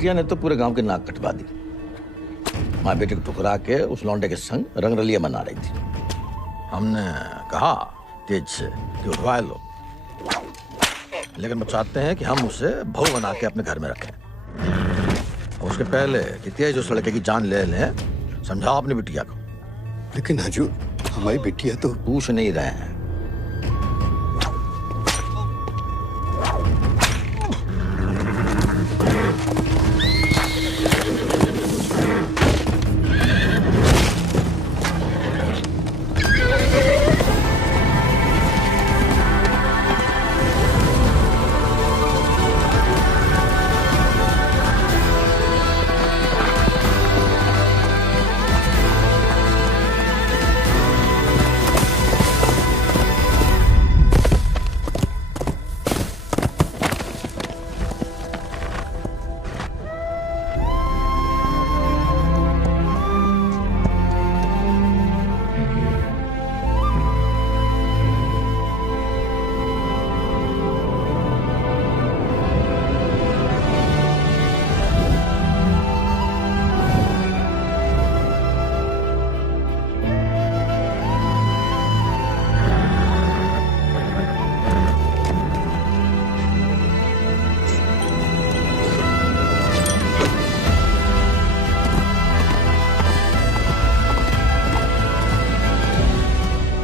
बिटिया ने तो पूरे गांव की नाक कटवा दी। माँ बेटे को ठुकरा के उस लौंडे के संग रंगरलिया मना रही थी। हमने कहा तेज से कि उठवा लो, लेकिन वो चाहते हैं कि हम उसे बहू बना के अपने घर में रखें। और उसके पहले कि तेज उस लड़के की जान ले लें, समझाओ अपनी बिटिया को। लेकिन हजूर, हमारी बिटिया तो पूछ नहीं रहे हैं।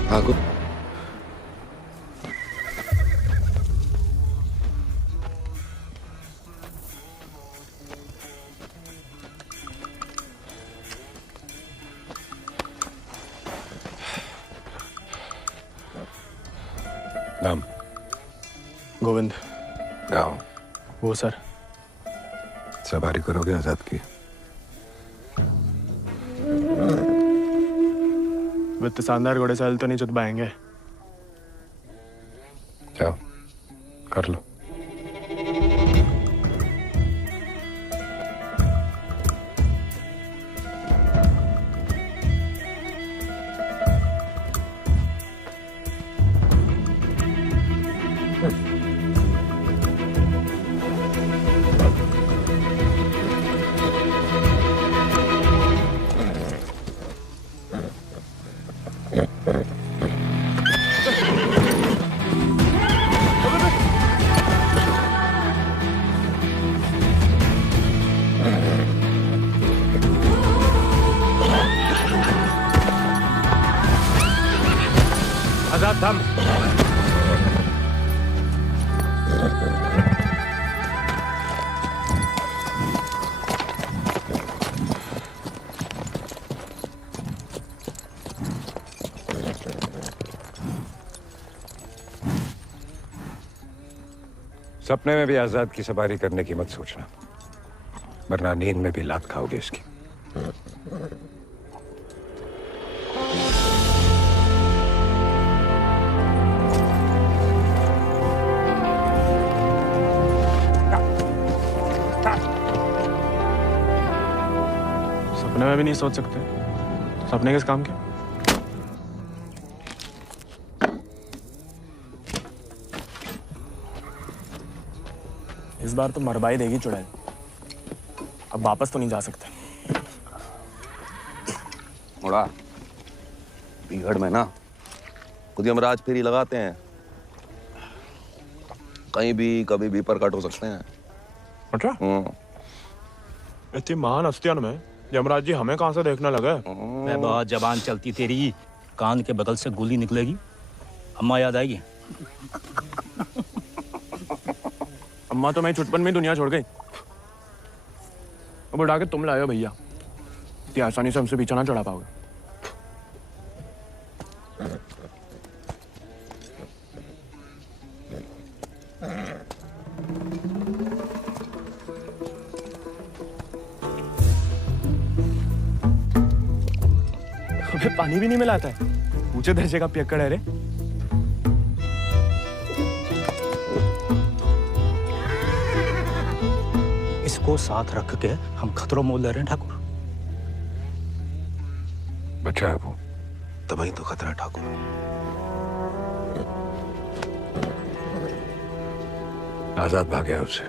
ठाकुर, नाम? गोविंद। गाँव? वो सर। सवारी करोगे आजाद की? वित्त शानदार घोड़े साल तो नहीं चुतवाएंगे। जाओ कर लो। आजाद थम। सपने में भी आजाद की सवारी करने की मत सोचना, वरना नींद में भी लात खाओगे इसकी। सपने में भी नहीं सोच सकते, सपने किस काम के? इस बार तो मरवाई देगी चुड़ैल, अब वापस तो नहीं जा सकते। मुड़ा बीहड़ में ना खुद यमराज फेरी लगाते हैं, कहीं भी कभी भी प्रकट हो सकते हैं। अच्छा, इतनी महान हस्तियां में यमराज जी हमें कहां से देखने लगे? मैं बहुत जबान चलती तेरी, कान के बगल से गोली निकलेगी, अम्मा याद आएगी। अम्मा तो मैं छुटपन में दुनिया छोड़ गई, अब उठा के तुम लाए हो भैया, इतनी आसानी से हमसे पीछा ना चढ़ा पाओगे। हमें पानी भी नहीं मिलाता है, ऊंचे दर्जे का पियक्कड़ है रे। इसको साथ रख के हम खतरों मोल ले रहे हैं ठाकुर। बच्चा है वो, तभी तो खतरा ठाकुर। आजाद भाग गया उससे।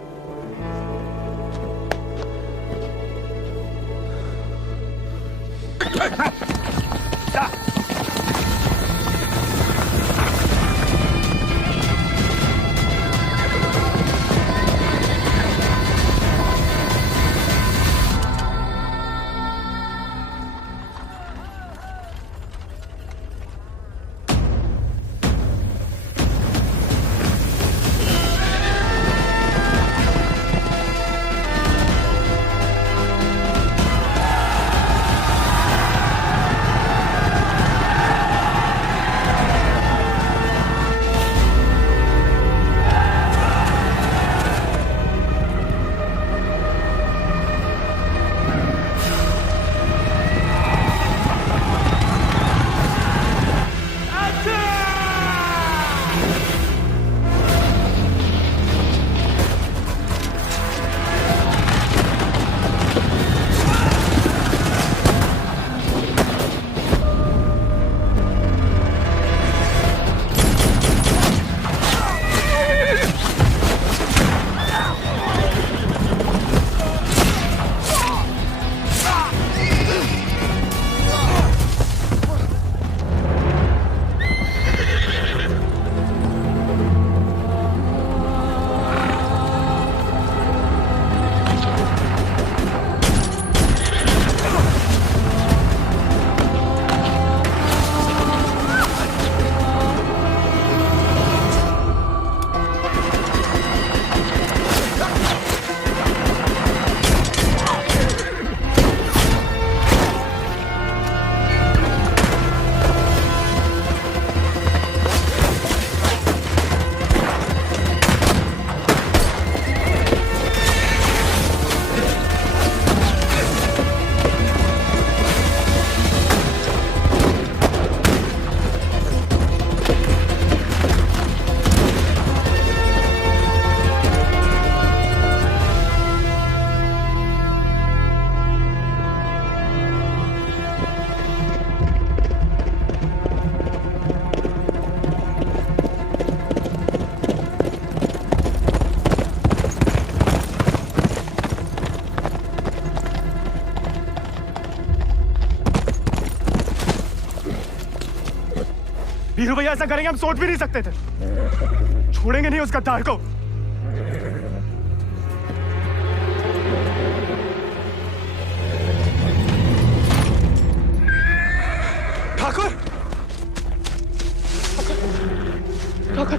वीरू भैया ऐसा करेंगे हम सोच भी नहीं सकते थे। छोड़ेंगे नहीं उस गद्दार को। ठाकुर ठाकुर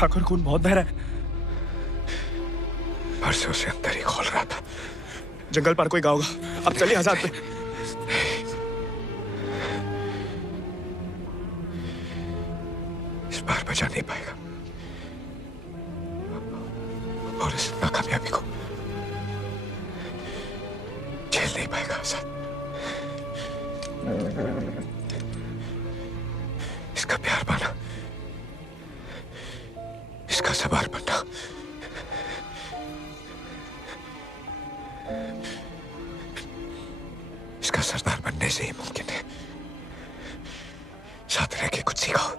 ठाकुर खून बहुत बह रहा है। परसों से अंदर ही खोल रहा था। जंगल पार कोई गाँव होगा। अब चलिए आजाद पे। इस बार बचा नहीं पाएगा और इस नाकामयाबी को झेल नहीं पाएगा आजाद। इसका प्यार पाना, इसका सवार बनना, इसका सरदार बनने से ही मुमकिन है। साथ रह के कुछ सिखाओ,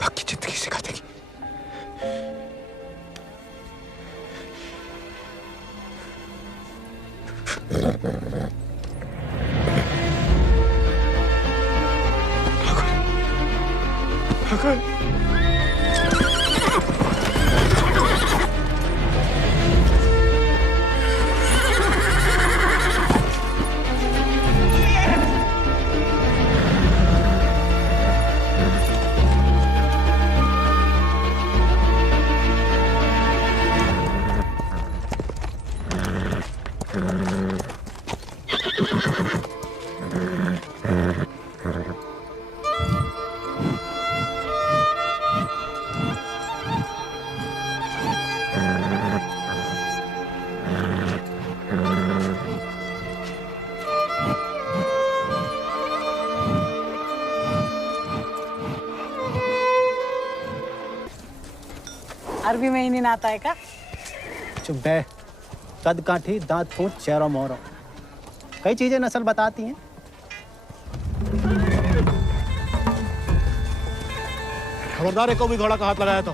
बाकी जिंदगी सिखा देगी। ठाकुर अरबी में ही नहीं आता है का? चुप बे, कद काठी दांत फूट चेहरा मोरो। कई चीजें नस्ल बताती हैं। खबरदार है, को भी घोड़ा का हाथ लगाया तो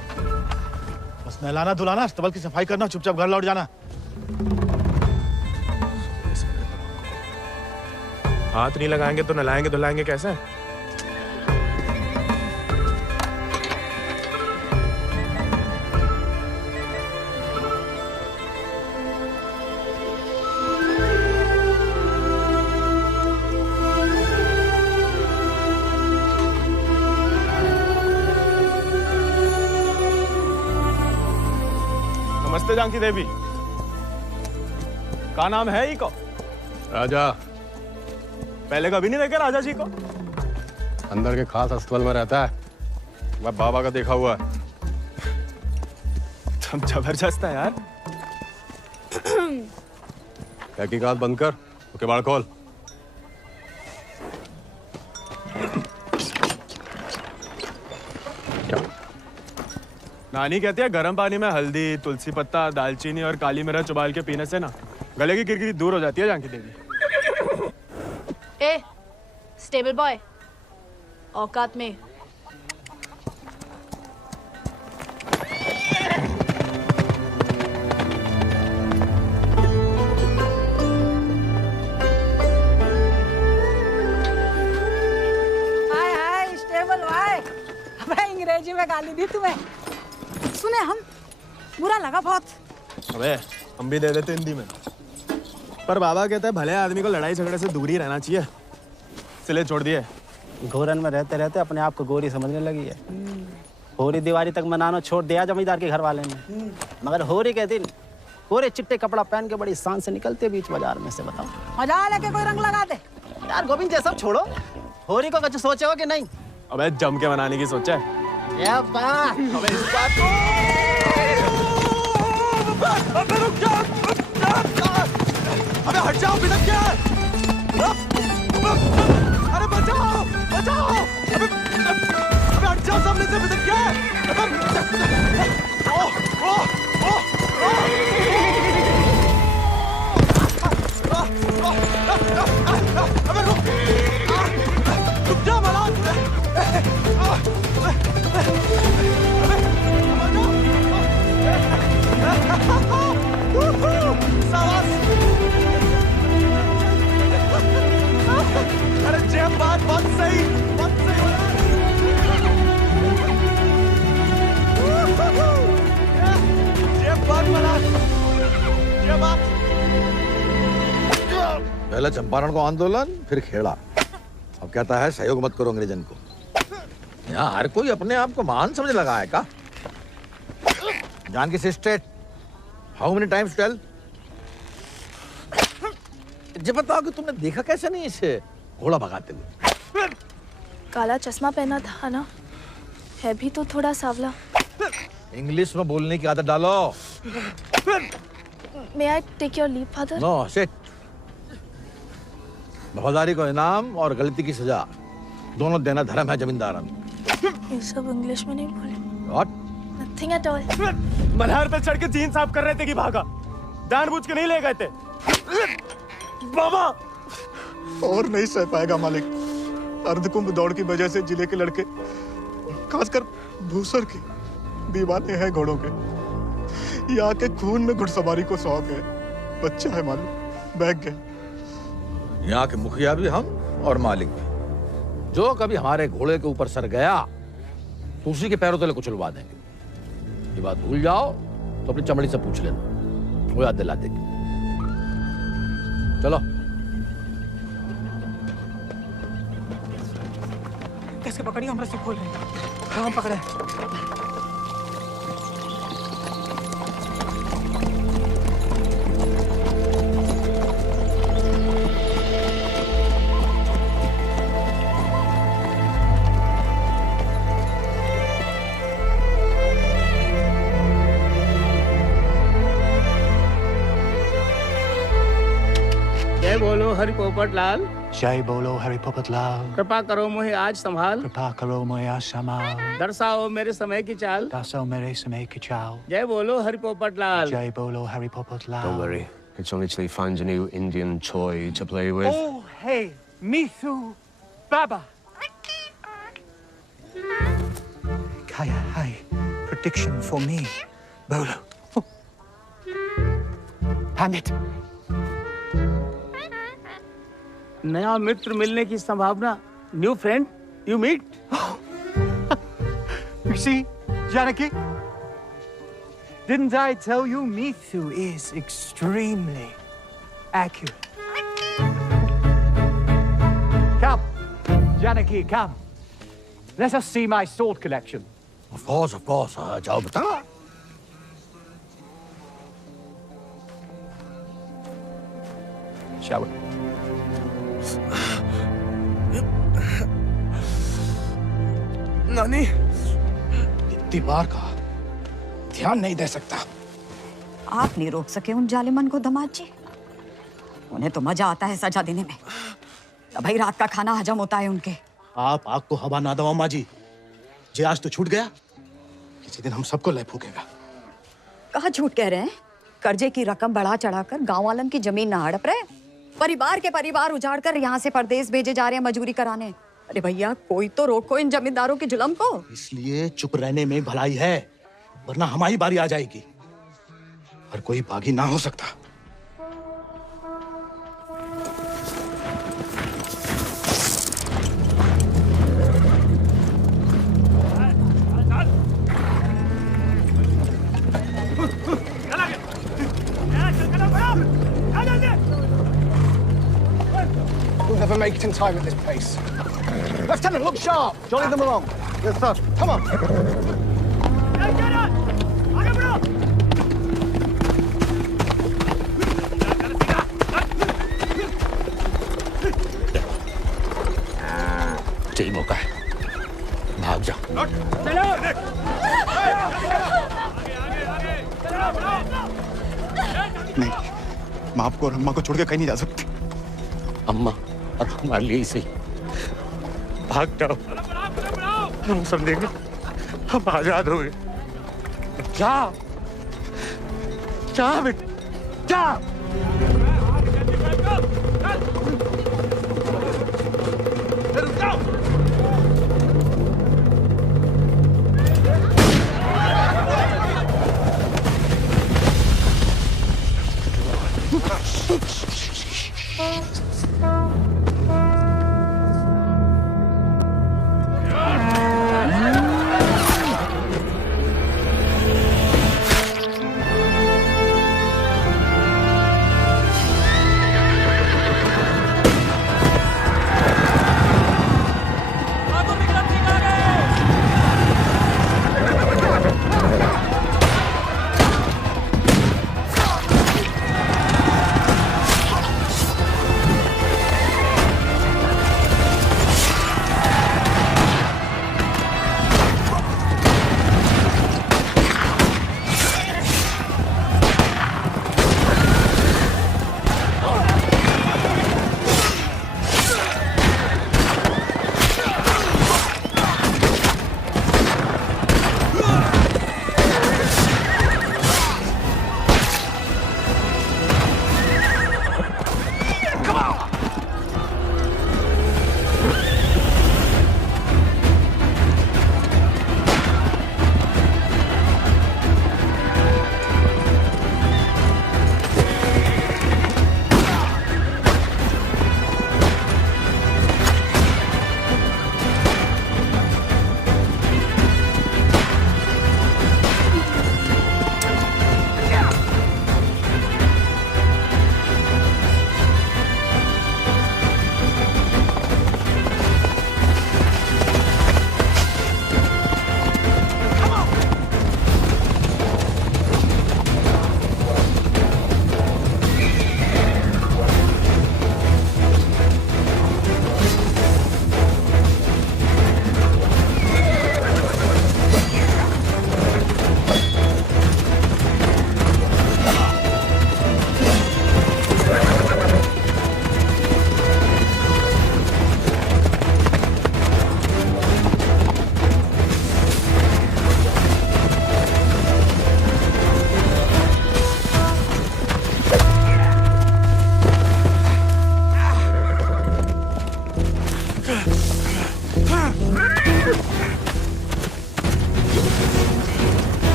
बस नहलाना धुलाना, अस्तबल की सफाई करना, चुपचाप घर लौट जाना। हाथ नहीं लगाएंगे तो नहलाएंगे धुलाएंगे कैसे? नमस्ते जानकी देवी, का नाम है इको? राजा पहले कभी नहीं देखे राजा जी को? अंदर के खास अस्तबल में रहता है, मैं बाबा का देखा हुआ है। तुम जबरदस्त है यार। तहकीकात बंद कर, तो किवाड़ खोल। नानी कहती है गर्म पानी में हल्दी, तुलसी पत्ता, दालचीनी और काली मिर्च उबाल के पीने से ना गले की किरकिरी दूर हो जाती है जानकी देवी। ए, स्टेबल बॉय, औकात में। हाय हाय स्टेबल भाई, अबे अंग्रेजी में गाली दी तुम्हें। सुने हम, बुरा लगा बहुत। अबे हम भी दे देते हिंदी में, पर बाबा कहता है भले आदमी को लड़ाई झगड़े से दूर ही रहना चाहिए, इसलिए छोड़ दिए। घोरन में रहते रहते अपने आप को गोरी समझने लगी है। होरी दिवाली तक मनाना छोड़ दिया जमींदार के घर वाले ने, मगर होरी के दिन पूरे चिट्टे कपड़ा पहन के बड़ी शान से निकलते बीच बाजार में से। बताओ मजा लेके कोई रंग लगा दे। यार गोविंद ये सब छोड़ो, होरी को कुछ सोचे हो कि नहीं? अबे जम के मनाने की सोचा है। ये बात अबे इस बात को अबे रुक जाओ, अबे हट जाओ, बिदक क्या है? अरे बचाओ बचाओ, अबे हट जाओ सामने से, बिदक क्या है? अबे रुक जा मलान। अरे जय बात बहुत सही जय बात मलान, जय बात। पहले चंपारण को आंदोलन, फिर खेड़ा, अब कहता है सहयोग मत करो अंग्रेजन को। यहाँ हर कोई अपने आप को महान समझ लगा है का? Janaki sister, how many times tell? जब बताओ कि तुमने देखा कैसे नहीं इसे घोड़ा भगाते हुए? काला चश्मा पहना था ना, है भी तो थोड़ा सावला। इंग्लिश में बोलने की आदत डालो। May I take your leave father? No sit. वफादारी को इनाम और गलती की सजा दोनों देना धर्म है जमींदारन। ये सब इंग्लिश में नहीं बोले। What? Nothing at all. Malhar पे चढ़ के जीन साफ कर रहे थे कि भागा, जानबूझ के नहीं ले गए थे। बाबा और नहीं सह पाएगा मालिक। अर्धकुंभ दौड़ की वजह से जिले के लड़के, खासकर भूसर के, दीवाने हैं घोड़ों के। यहाँ के खून में घुड़सवारी को शौक है। बच्चा है मालिक, बैग गए। यहाँ के मुखिया भी हम और मालिक भी। जो कभी हमारे घोड़े के ऊपर सर गया तो उसी के पैरों तले कुचलवा देंगे। ये बात भूल जाओ तो अपनी चमड़ी से पूछ लेना, वो याद दिला देगी। चलो। कैसे पकड़ी, हम रस्सी खोल रहे हैं। हाँ पकड़े। जय बोलो हरि पोपट लाल। जय बोलो हरि पोपट लाल। कृपा करो मुझे आज संभाल, कृपा करो मोया संभाल। दर्शाओ मेरे समय की चाल, दर्शाओ मेरे समय की चाल। जय बोलो हरि पोपट लाल। जय बोलो Hari Popat Lal. Don't worry, It's only till he finds a new Indian toy to play with. Oh, hey, Mithu Baba. Kaya, hi. Prediction for me. Bolo. Hamid. नया मित्र मिलने की संभावना new friend you meet You see, Janaki? Didn't I tell you Mithu is extremely accurate? Come, Janaki, come. Let us see my sword collection. Of course. जाओ बता. Shall we? नानी इतनी बार कहा ध्यान नहीं दे सकता. आप नहीं रोक सके उन जालिमन को दामाद जी. उन्हें तो मजा आता है सजा देने में. भाई रात का खाना हजम होता है उनके. आप आग को हवा ना दो अम्मा जी. जे आज तो छूट गया, किसी दिन हम सबको ले फूकेगा. कहाँ झूठ कह रहे हैं? कर्जे की रकम बढ़ा चढ़ाकर गांव वालन की जमीन ना हड़प रहे. परिवार के परिवार उजाड़ कर यहाँ से परदेश भेजे जा रहे हैं मजूरी कराने. अरे भैया कोई तो रोको इन जमींदारों के जुल्म को. इसलिए चुप रहने में भलाई है, वरना हमारी बारी आ जाएगी. हर कोई बागी ना हो सकता. We'll never make it in time at this pace. Lieutenant, look sharp. Jolly them along. Yes, sir. Come on. यही मौका है. भाग जा. नहीं, मैं आपको और अम्मा को छोड़ के कहीं नहीं जा सकती. अम्मा और हमारे लिए ही सही. भाग जाओ. हम समझेंगे हम आजाद हो गए. जा जा बेटा जा.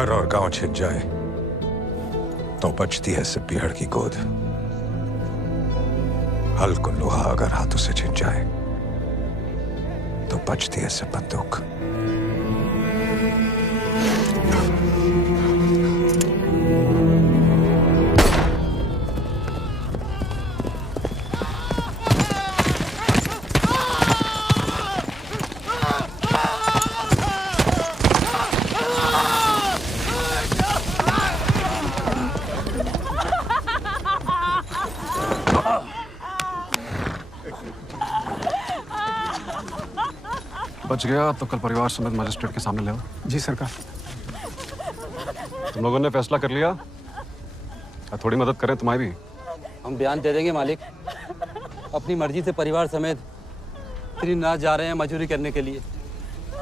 घर और गांव छिन जाए तो बचती है सिर्फ पीहड़ की गोद। हल को लोहा अगर हाथों से छिन जाए तो बचती है सिर्फ बंदूक। बच गया तो कल परिवार समेत मजिस्ट्रेट के सामने ले आओ। जी सरकार। तुम लोगों ने फैसला कर लिया, थोड़ी मदद करें तुम्हारी भी। हम बयान दे देंगे मालिक। अपनी मर्जी से परिवार समेत त्रिनाथ जा रहे हैं मजदूरी करने के लिए।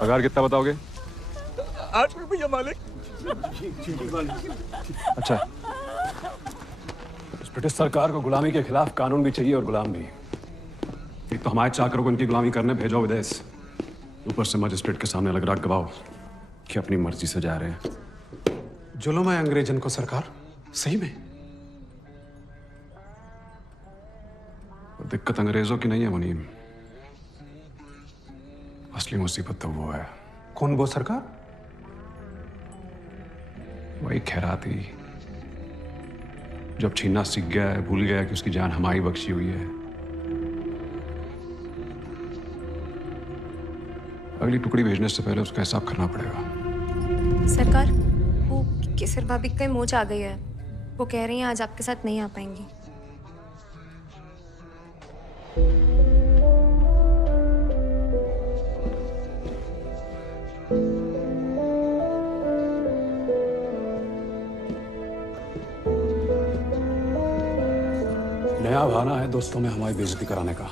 पगार कितना बताओगे? 8 रुपया मालिक। अच्छा, इस ब्रिटिश सरकार को गुलामी के खिलाफ कानून भी चाहिए और गुलाम भी। एक तो हमारे चाकरों को इनकी गुलामी करने भेजो विदेश, ऊपर से मजिस्ट्रेट के सामने लग रहा गवाह कि अपनी मर्जी से जा रहे हैं। जुल्म है अंग्रेजन को सरकार, सही में। दिक्कत अंग्रेजों की नहीं है मुनीम, असली मुसीबत तो वो है। कौन वो सरकार? वही खैराती, जब छीनना सीख गया है, भूल गया कि उसकी जान हमारी बख्शी हुई है। अगली टुकड़ी भेजने से पहले उसका हिसाब करना पड़ेगा। सरकार, वो केसर भाभी का मोच आ गई है। वो कह रही हैं आज आपके साथ नहीं आ पाएंगी। नया बहाना है दोस्तों में हमारी बेइज्जती कराने का।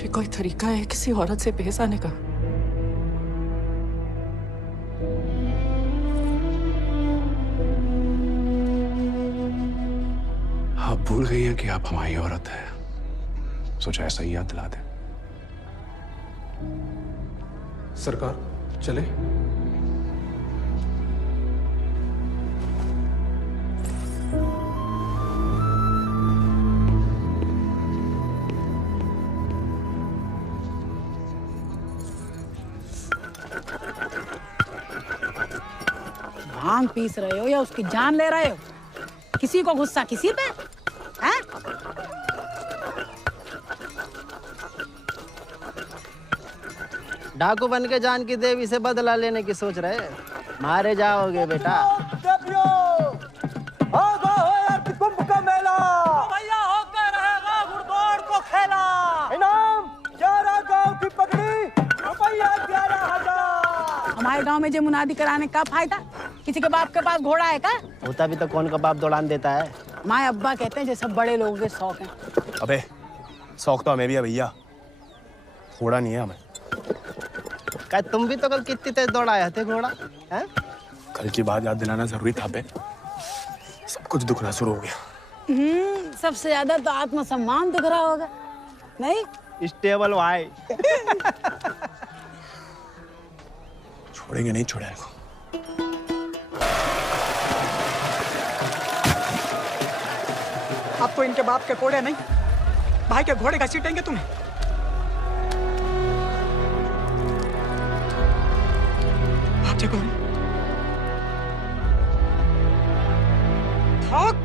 ये कोई तरीका है किसी औरत से पेश आने का? आप भूल गई हैं कि आप हमारी औरत है, सोचा ऐसा ही याद दिला दें। सरकार चले। भांग पीस रहे हो या उसकी जान ले रहे हो? किसी को गुस्सा किसी पे है? डाकू बन के जान की देवी से बदला लेने की सोच रहे? मारे जाओगे बेटा। कुंभ का मेला भैया होकर रहेगा घुड़दौड़ को खेला। इनाम 11 गांव की पगड़ी, रुपया 11,000। हमारे गांव में जो मुनादी कराने का फायदा? किसी के बाप के पास घोड़ा है क्या? होता भी तो कौन का बाप दौड़ान देता है। माए अब्बा कहते हैं ये सब बड़े लोगों के शौक हैं। अबे शौक तो हमें भी है भैया, घोड़ा नहीं है हमें। क्या तुम भी तो कल कितनी तेज दौड़ाया थे घोड़ा? हैं? कल की बात याद दिलाना जरूरी था बे। सब कुछ दुखना शुरू हो गया। सबसे ज्यादा तो आत्मसम्मान दिख रहा होगा, नहीं? स्टेबल भाई। छोड़ेंगे नहीं छोड़ेगा। अब तो इनके बाप के कोड़े नहीं, भाई के घोड़े घसीटेंगे तुम्हें। आप देखो थक।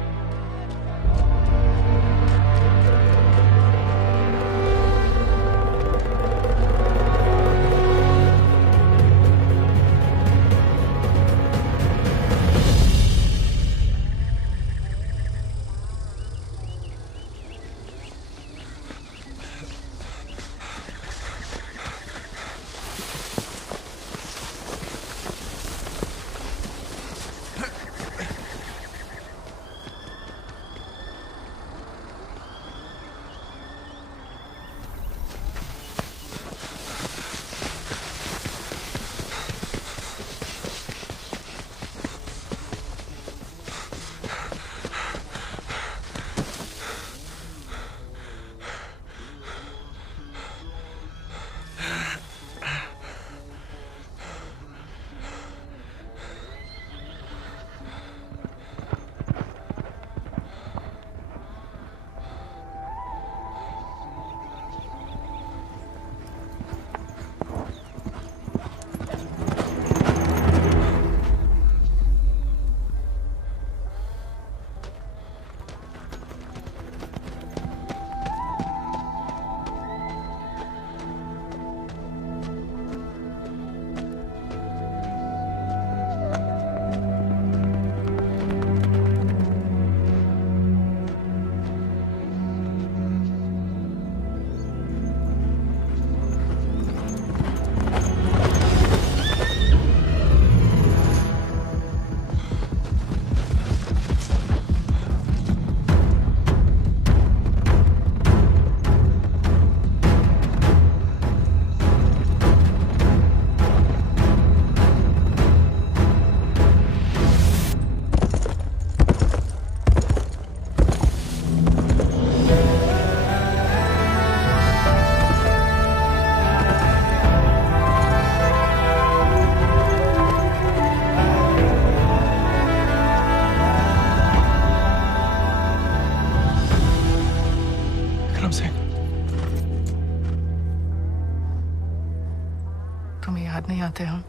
याद नहीं आते हम?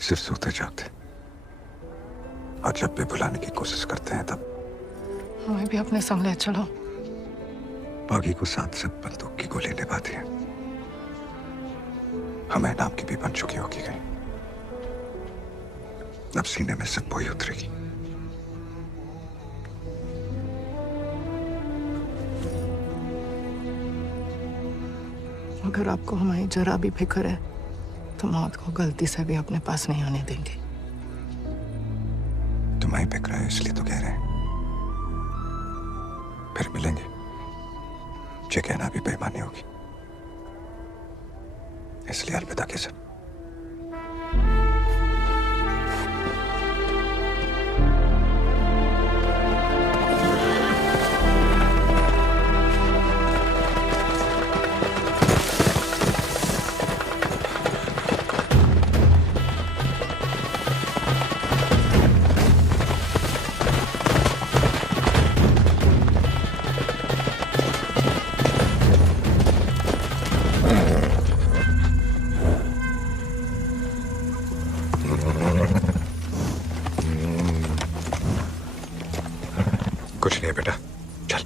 सिर्फ सोते जागते, और जब भी बुलाने की कोशिश करते हैं तब हमें भी अपने संग ले चलो। बागी को साथ से बंदूक की गोली निभाती है, हमें नाम की भी बन चुकी होगी कहीं। अब सीने में सब बोई उतरेगी। अगर आपको हमारी जरा भी फिक्र है तो मौत को गलती से भी अपने पास नहीं आने देंगे। तुम्हारी फिक्र है इसलिए तो कह रहे हैं। फिर मिलेंगे, ये कहना भी बेईमानी होगी, इसलिए अलविदा के सर। कुछ नहीं है बेटा, चल।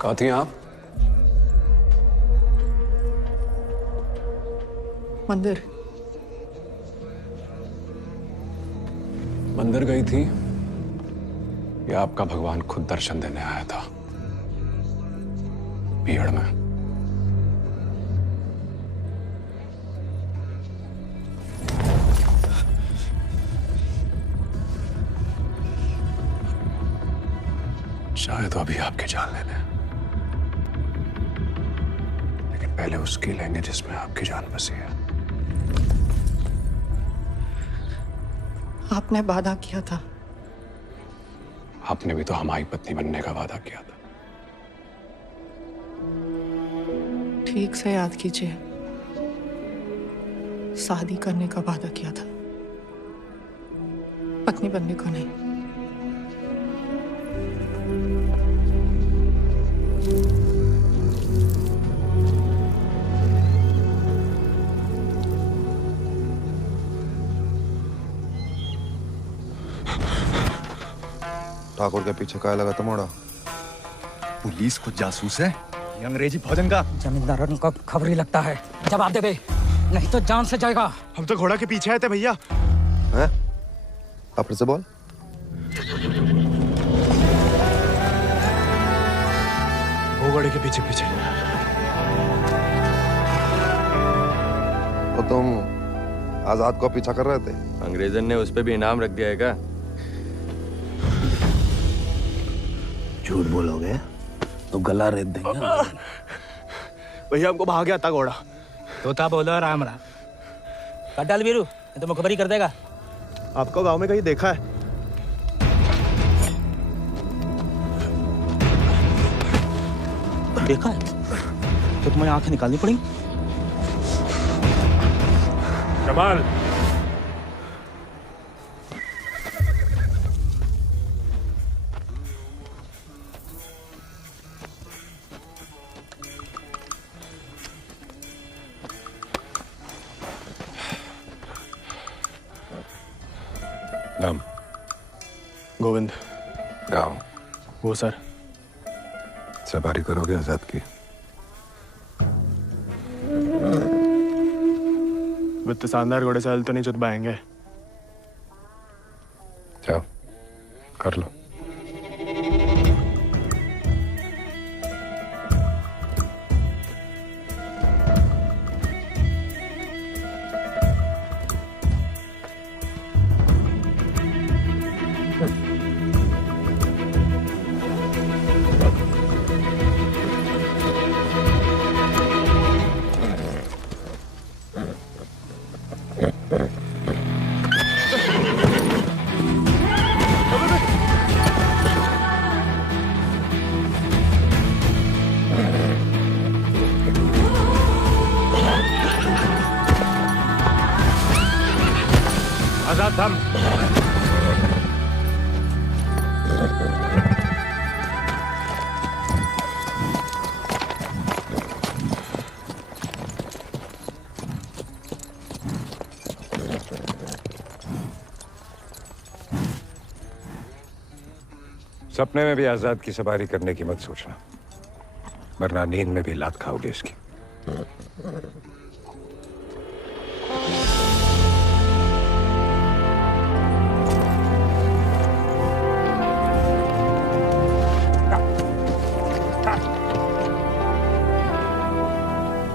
कहाँ थी आप? मंदिर। मंदिर गई थी या आपका भगवान खुद दर्शन देने आया था भीड़ में? शायद अभी आपकी जान ले लें, लेकिन पहले उसकी लेंगे जिसमें आपकी जान बसी है। आपने वादा किया था। आपने भी तो हमारी पत्नी बनने का वादा किया था। ठीक से याद कीजिए, शादी करने का वादा किया था, पत्नी बनने को नहीं। ठाकुर के पीछे काय लगा मोड़ा? पुलिस खुद जासूस है, ये अंग्रेजी भोजन का। जमींदारों को खबर ही लगता है, जवाब दे बे, नहीं तो जान से जाएगा। हम तो घोड़ा के पीछे आए थे भैया। हैं? आप फिर से बोल। वो घोड़े के पीछे पीछे। तो तुम आजाद को पीछा कर रहे थे? अंग्रेजन ने उस पे भी इनाम रख दिया है क्या? झूठ बोलोगे तो गला रेत देंगे। भैया हमको भाग गया था घोड़ा। तोता बोलो राम राम। काट डाल वीरू, नहीं तो मुखबरी कर देगा। आपको गांव में कहीं देखा है? देखा है तो तुम्हें आंखें निकालनी पड़ेंगी। कमाल, नाम? गोविंद। गाँव? वो सर। सवारी करोगे आजाद की? इतने शानदार घोड़े से हल तो नहीं चुत पाएंगे। जाओ कर लो। आजाद थम। सपने में भी आजाद की सवारी करने की मत सोचना, वरना नींद में भी लात खाओगे इसकी।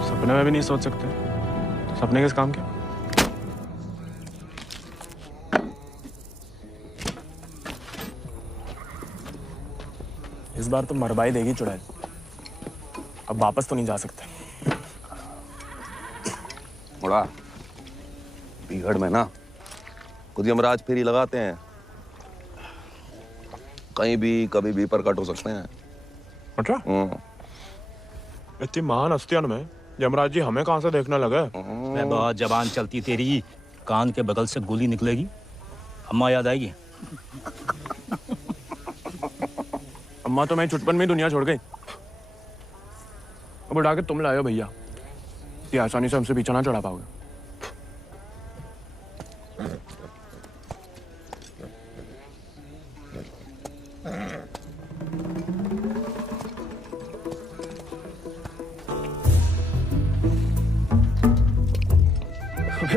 सपने में भी नहीं सोच सकते, सपने किस काम के? इस बार तो मरवाई देगी चुड़ैल, अब वापस तो नहीं जा सकते। मुड़ा बीहड़ में ना खुद यमराज फेरी लगाते हैं, कहीं भी कभी भी प्रकट हो सकते हैं। अच्छा? इतनी महान हस्तियों में यमराज जी हमें कहां से देखने लगे? मैं बहुत जबान चलती तेरी, कान के बगल से गोली निकलेगी, अम्मा याद आएगी। अम्मा तो मैं छुटपन में दुनिया छोड़ गई, अब उड़ा के तुम लाए हो भैया, ये आसानी से हमसे पीछा ना चढ़ा पाओगे।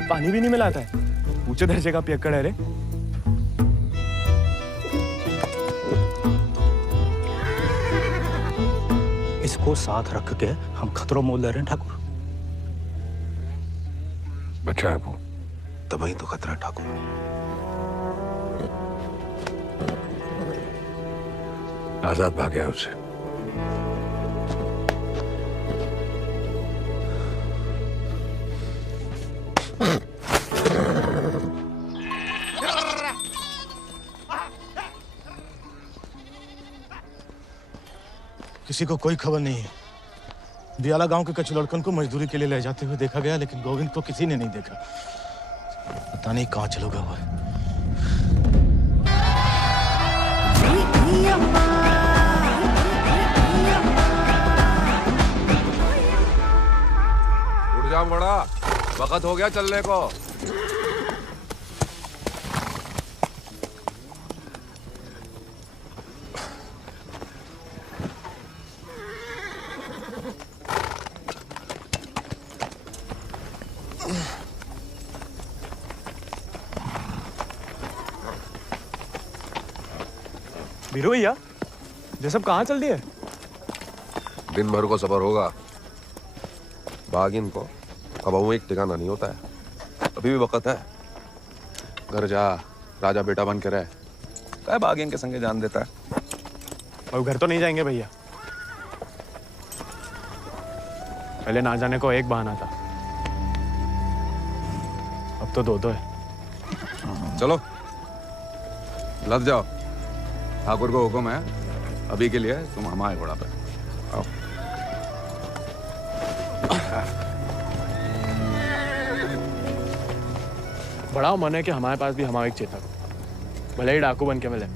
पानी भी नहीं मिलाता है, ऊंचे दर्जे का पियक्कड़ है रे। इसको साथ रख के हम खतरों मोल ले रहे हैं ठाकुर। बच्चा है वो, तभी तो खतरा ठाकुर। आजाद भाग गया उससे। किसी को कोई खबर नहीं है। दियाला गांव के कुछ लड़कन को मजदूरी के लिए ले जाते हुए देखा गया, लेकिन गोविंद को किसी ने नहीं देखा। पता नहीं कहां चला गया वो। उठ जा बड़ा, वक्त हो गया चलने को। बीरू भैया, ये सब कहाँ चल दिए? दिन भर को सफर होगा, बागिन को अब वो एक ठिकाना नहीं होता है। अभी भी वक्त है, घर जा, राजा बेटा बन के रहे। क्या बागिन के संगे जान देता है? अब घर तो नहीं जाएंगे भैया, पहले ना जाने को एक बहाना था, अब तो दो है। चलो लद जाओ, ठाकुर को हुक्म है, अभी के लिए तुम हमारे घोड़ा पे आओ। बड़ा मन है कि हमारे पास भी हमारा एक चेतक, भले ही डाकू बन के मिले।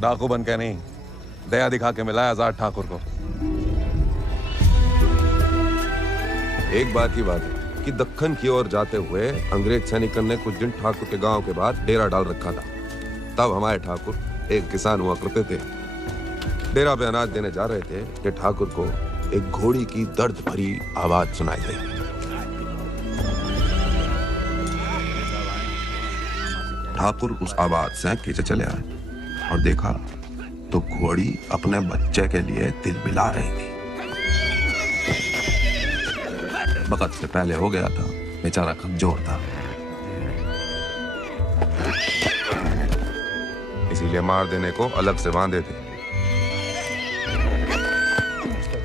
डाकू बन के नहीं, दया दिखा के मिला है आजाद ठाकुर को। एक बार की बात है कि दक्कन की ओर जाते हुए अंग्रेज सैनिकों ने कुछ दिन ठाकुर के गांव के बाद डेरा डाल रखा था। तब हमारे ठाकुर एक किसान हुआ करते थे, डेरा पे अनाज देने जा रहे थे कि ठाकुर को एक घोड़ी की दर्द भरी आवाज सुनाई दी। ठाकुर उस आवाज से पीछे चले आए और देखा तो घोड़ी अपने बच्चे के लिए तिलमिला रही थी। वक्त से पहले हो गया था, बेचारा कमजोर था, इसीलिए मार देने को अलग से बांधे थे।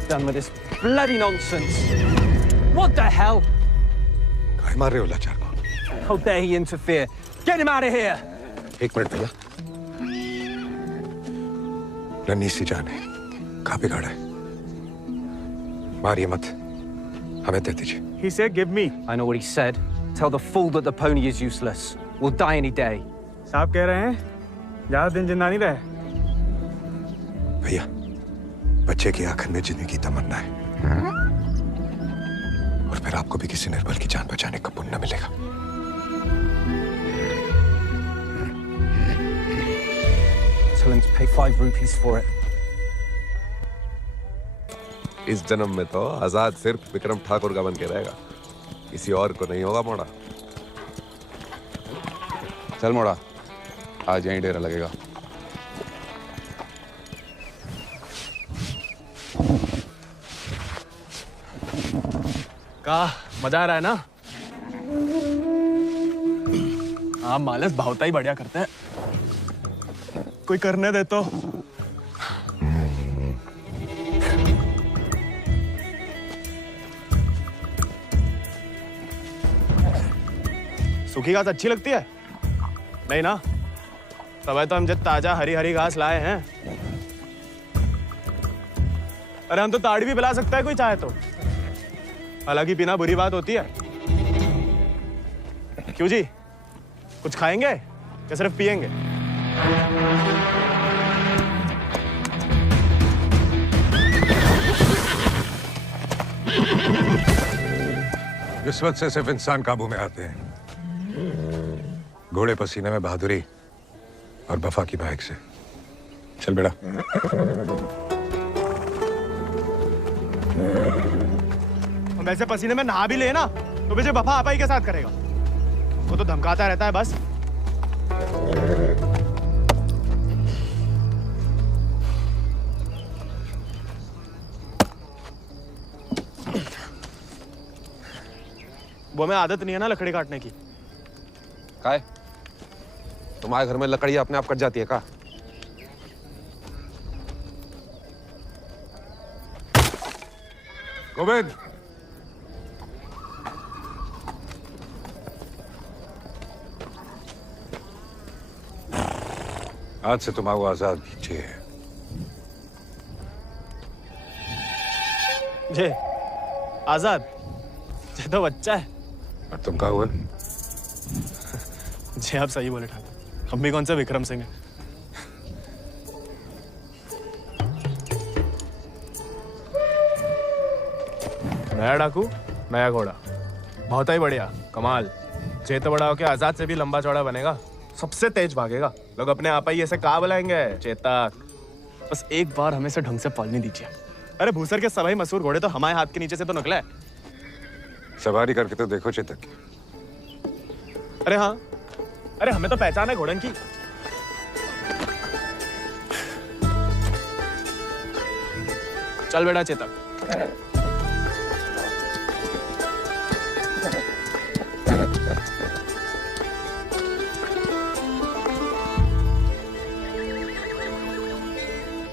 Done with this bloody nonsense. What the hell? काय मार रहे हो लाचार को? How dare he interfere? Get him out of here! एक मिनट भैया, नन्ही सी जान है, कहाँ बिगाड़ा है? मारिए मत, हमें दे दीजिए। He said, "Give me." I know what he said. Tell the fool that the pony is useless. will die any day. साहब कह रहे हैं ज्यादा दिन जिंदा नहीं रहे। भैया, बच्चे की आंखों में जीने की तमन्ना है, और फिर आपको भी किसी निर्बल की जान बचाने का पुण्य मिलेगा। Tell him to pay 5 rupees for it. इस जन्म में तो आजाद सिर्फ विक्रम ठाकुर का बन के रहेगा, किसी और को नहीं होगा मोड़ा। चल मोड़ा, आज यहीं डेरा लगेगा। का मजा आ रहा है ना? हाँ, मालस भावता ही बढ़िया करते हैं। कोई करने दे तो। सूखी घास अच्छी लगती है? नहीं ना? तब तो हम जब ताजा हरी हरी घास लाए हैं। अरे हम तो ताड़ी भी पिला सकता है कोई चाहे तो, हालांकि पीना बुरी बात होती है। क्यों जी, कुछ खाएंगे या सिर्फ पिएंगे? रिश्वत से सिर्फ इंसान काबू में आते हैं, घोड़े पसीने में बहादुरी और वफा की महक से। चल बेटा। हम ऐसे पसीने में नहा भी ले ना तो मुझे वफा आपा ही के साथ करेगा। वो तो धमकाता रहता है बस। वो में आदत नहीं है ना लकड़ी काटने की। काय? तुम्हारे घर में लकड़ी अपने आप कट जाती है का? गोविंद, आज से तुम्हारा आजाद पीछे है। जे आजाद, जे तो बच्चा है। और तुम कहा हुआ? जी आप सही बोले ठाकुर, हम भी कौन सा विक्रम सिंह है। नया डाकू, नया घोड़ा, बहुत ही बढ़िया, कमाल। चेत बड़ा होके आजाद से भी लंबा चौड़ा बनेगा, सबसे तेज भागेगा। लोग अपने आप ही ऐसे कहा बुलाएंगे चेतक। बस एक बार हमें से ढंग से पलने दीजिए। अरे भूसर के सभी मशहूर घोड़े तो हमारे हाथ के नीचे से तो निकले। सवारी करके तो देखो चेतक। अरे हाँ, अरे हमें तो पहचान है घोड़न की। चल बेटा चेतक।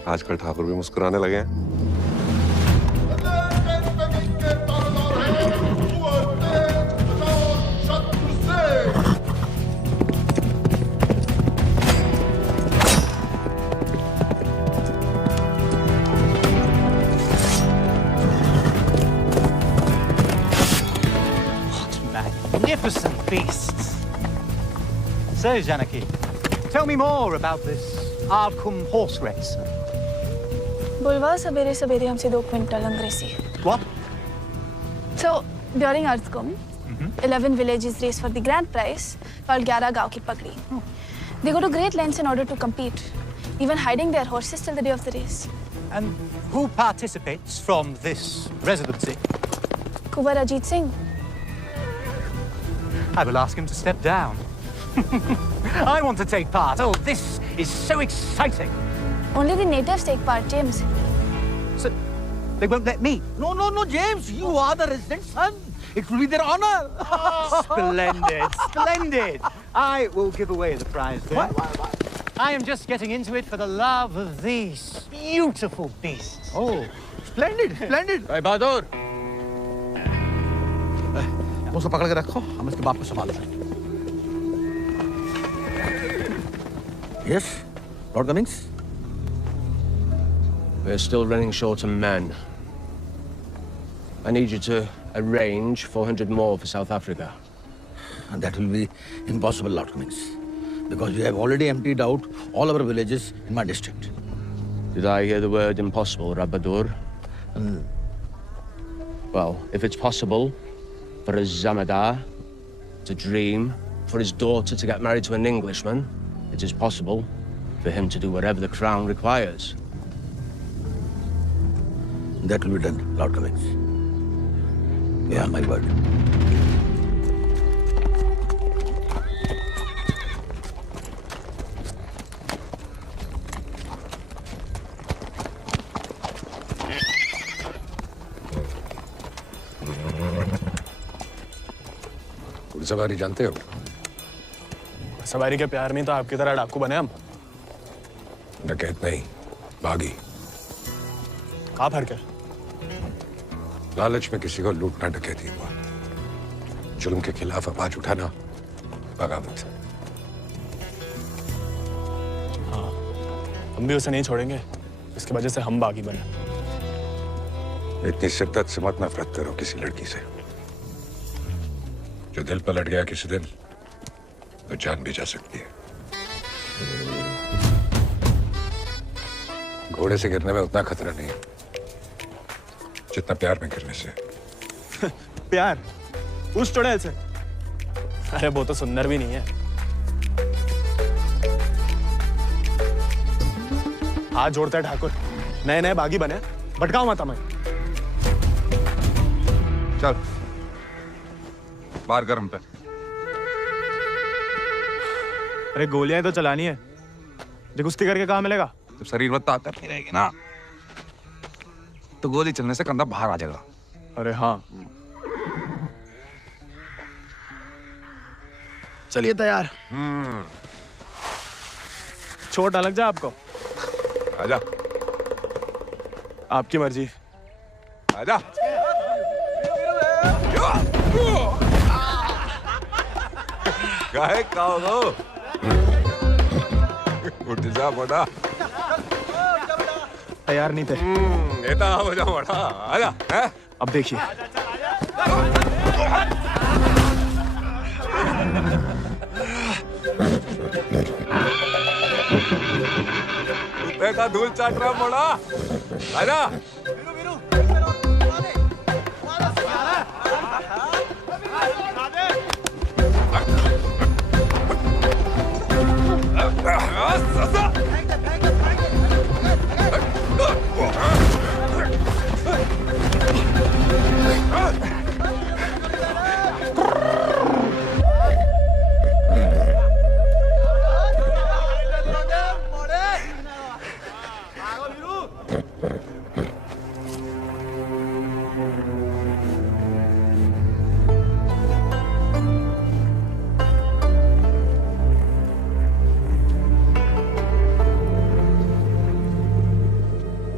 आजकल ठाकुर भी मुस्कुराने लगे हैं। Magnificent beasts. So, Janaki, tell me more about this Ardcumbe horse race. बुलवा सवेरे सवेरे हमसे 2 क्विंटल अंग्रेजी। What? So during Ardcumbe, 11 villages race for the grand prize called 11 गांव की पगड़ी. They go to great lengths in order to compete, even hiding their horses till the day of the race. And who participates from this residency? Kunwar Ajit Singh. I will ask him to step down. I want to take part. Oh, this is so exciting. Only the natives take part, James. So they won't let me? No, James. You are the resident son. It will be their honor. Splendid, splendid. I will give away the prize then. Why? I am just getting into it for the love of these beautiful beasts. Oh, splendid. भाई बहादुर, उसको पकड़ के रखो, हम इसके बाप को संभाल लेंगे। Yes, Lord Cummings. We're still running short on men. I need you to arrange 400 more for South Africa. that will be impossible, Lord Cummings, because you have already emptied out all our villages in my district. Did I hear the word impossible, Rabadur? Well, if it's possible for a Zamadar to dream, for his daughter to get married to an Englishman, it is possible for him to do whatever the crown requires. That will be done, Lord Cummings. You have my word. घुड़सवारी जानते हो? सवारी के प्यार में तो आपकी तरह डाकू बने हम। डकैत नहीं, बागी। क्या फर्क है? लालच में किसी को लूटना डकैती हुआ। जुल्म के खिलाफ आवाज उठाना बगावत। हाँ, हम भी उसे नहीं छोड़ेंगे। इसकी वजह से हम बागी बने। इतनी शिद्दत से मत नफरत करो किसी लड़की से। जो दिल पर लट गया किसी दिन, तो जान भी जा सकती है। घोड़े से गिरने में उतना खतरा नहीं है जितना प्यार में गिरने से। प्यार? उस चुड़ैल से? अरे वो तो सुंदर भी नहीं है। हाथ जोड़ता है ठाकुर, नए नए बागी बने, भटकाओ मत हमें। चल बाहर गर्म पे। अरे गोलियां तो चलानी है, जो कुश्ती करके कहाँ मिलेगा? जब शरीर में ताकत नहीं रहेगी ना, तो गोली चलने से कंधा बाहर आ जाएगा। अरे हाँ, चलिए तैयार। चोट ना लग जाए आपको। आजा। आपकी मर्जी। आजा। काहे काओ? उठ जा बड़ा। तैयार नहीं थे। नेता हो जा बड़ा। आजा। हैं? अब देखिए। कुत्ते का धूल चाट रहा बड़ा। आजा।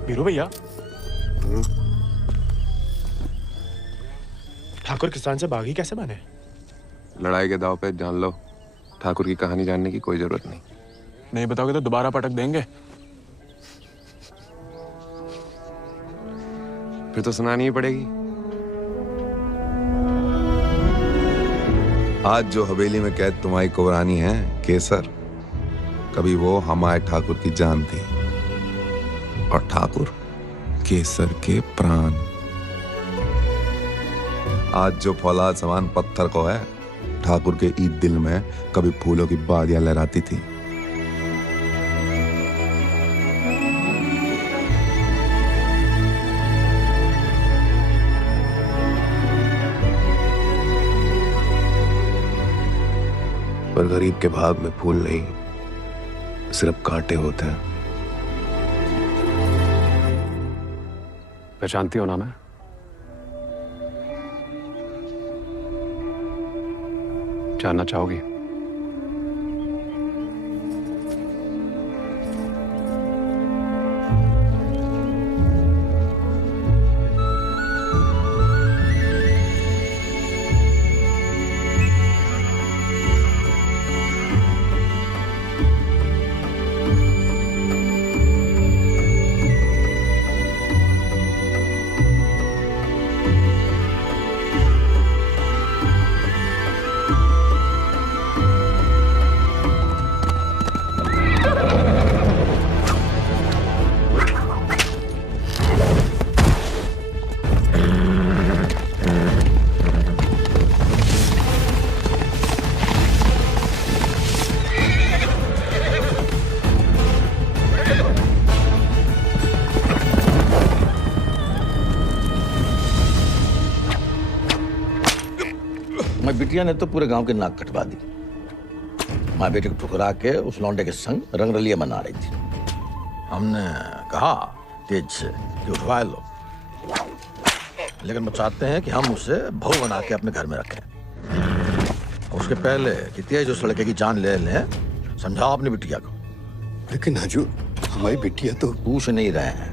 वीरू भैया, ठाकुर किसान से बागी कैसे बने? लड़ाई के दाव पे जान लो, ठाकुर की कहानी जानने की कोई जरूरत नहीं। नहीं बताओगे तो दोबारा पटक देंगे। फिर तो सुनानी ही पड़ेगी। आज जो हवेली में कैद तुम्हारी कुबरानी है केसर, कभी वो हमारे ठाकुर की जान थी, और ठाकुर केसर के प्राण। आज जो फौलाद समान पत्थर को है, ठाकुर के ईद दिल में कभी फूलों की बादियां लहराती थी। पर गरीब के भाग में फूल नहीं, सिर्फ कांटे होते हैं। पहचानती हो ना मैं? जानना चाहोगी? बिटिया ने तो पूरे गांव की नाक कटवा दी। माँ बेटे को ठुकरा के उस लौंडे के संग रंगरलिया मना रही थी। हमने कहा तेज से कि उठवा लो, लेकिन वो चाहते हैं कि हम उसे बहू बना के अपने घर में रखें। उसके पहले कि तेज उस लड़के की जान ले लें, समझाओ अपनी बिटिया को। लेकिन हजूर, हमारी बिटिया तो पूछ नहीं रहे हैं।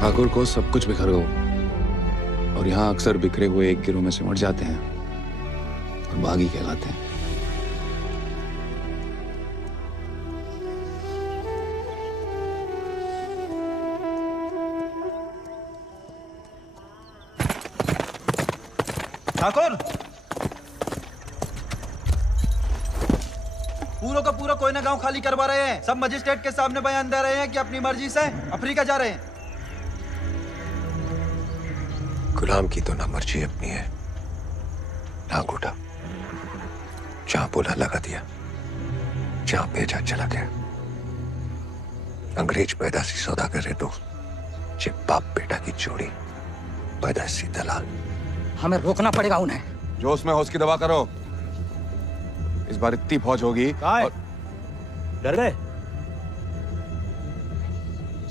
ठाकुर को सब कुछ बिखर गया और यहाँ अक्सर बिखरे हुए एक गिरोह में सिमट जाते हैं और बागी कहलाते हैं। ठाकुर, पूरा का पूरा कोयना गांव खाली करवा रहे हैं। सब मजिस्ट्रेट के सामने बयान दे रहे हैं कि अपनी मर्जी से अफ्रीका जा रहे हैं। गुलाम की तो ना मर्जी अपनी है ना घोटा। जहां बोला लगा दिया, जहां भेजा चला गया। अंग्रेज पैदाशी सौदागर है तो ये बाप बेटा की जोड़ी पैदाशी दलाल। हमें रोकना पड़ेगा उन्हें। जोश में होश की दवा करो। इस बार इतनी फौज होगी और... डर गए?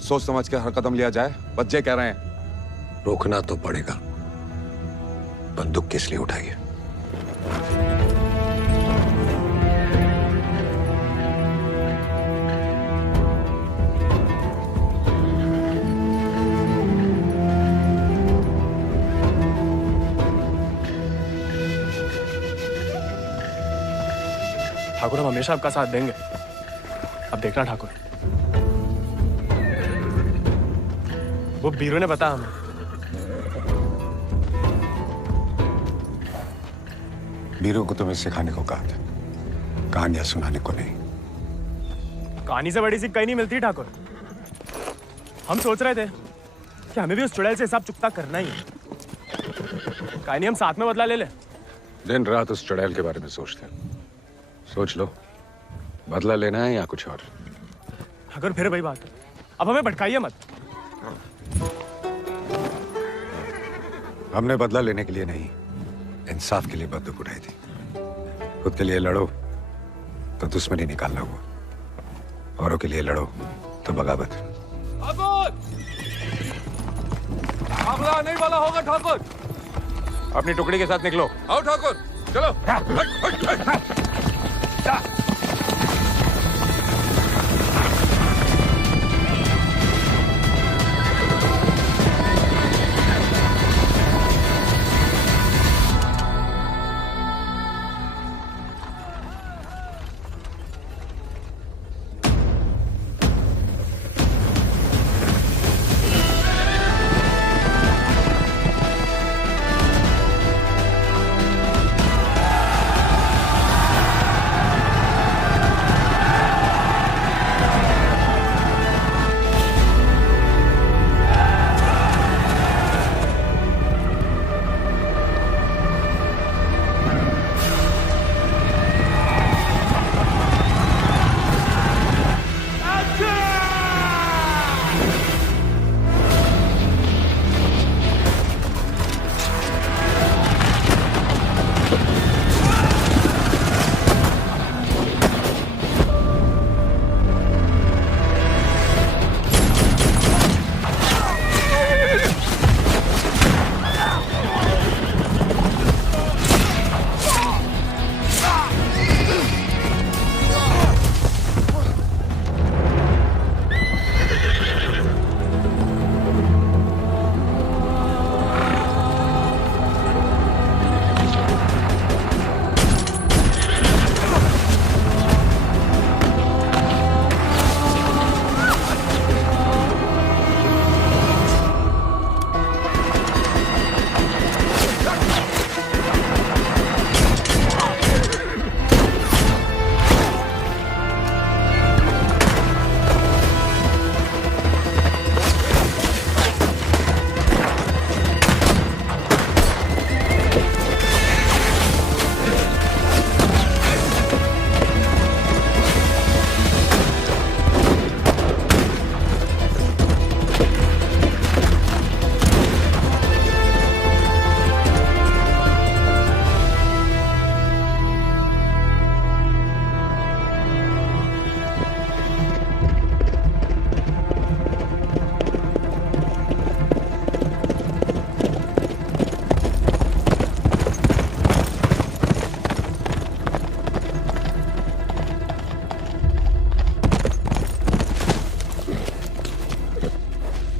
सोच समझ के हर कदम लिया जाए। बच्चे कह रहे हैं। रोकना तो पड़ेगा। बंदूक किस लिए उठाई है? ठाकुर, हम हमेशा आपका साथ देंगे। अब देखना ठाकुर, वो बीरू ने बताया हमें। बीरू को तुम्हें सिखाने को कहा था, कहानियां सुनाने को नहीं। कहानी से बड़ी सी कहीं नहीं मिलती ठाकुर। हम सोच रहे थे कि हमें भी उस चुड़ैल से हिसाब चुकता करना ही है। कहानी हम साथ में बदला ले ले। दिन रात उस चुड़ैल के बारे में सोचते हैं। सोच लो, बदला लेना है या कुछ और। ठाकुर, फिर वही बात है। अब हमें भटकाइए मत। हमने बदला लेने के लिए नहीं, इंसाफ के लिए बंदूक उठाई थी। खुद के लिए लड़ो तो दुश्मनी निकालना हुआ, औरों के लिए लड़ो तो बगावत। हमला नहीं वाला होगा ठाकुर। अपनी टुकड़ी के साथ निकलो। आओ ठाकुर, चलो।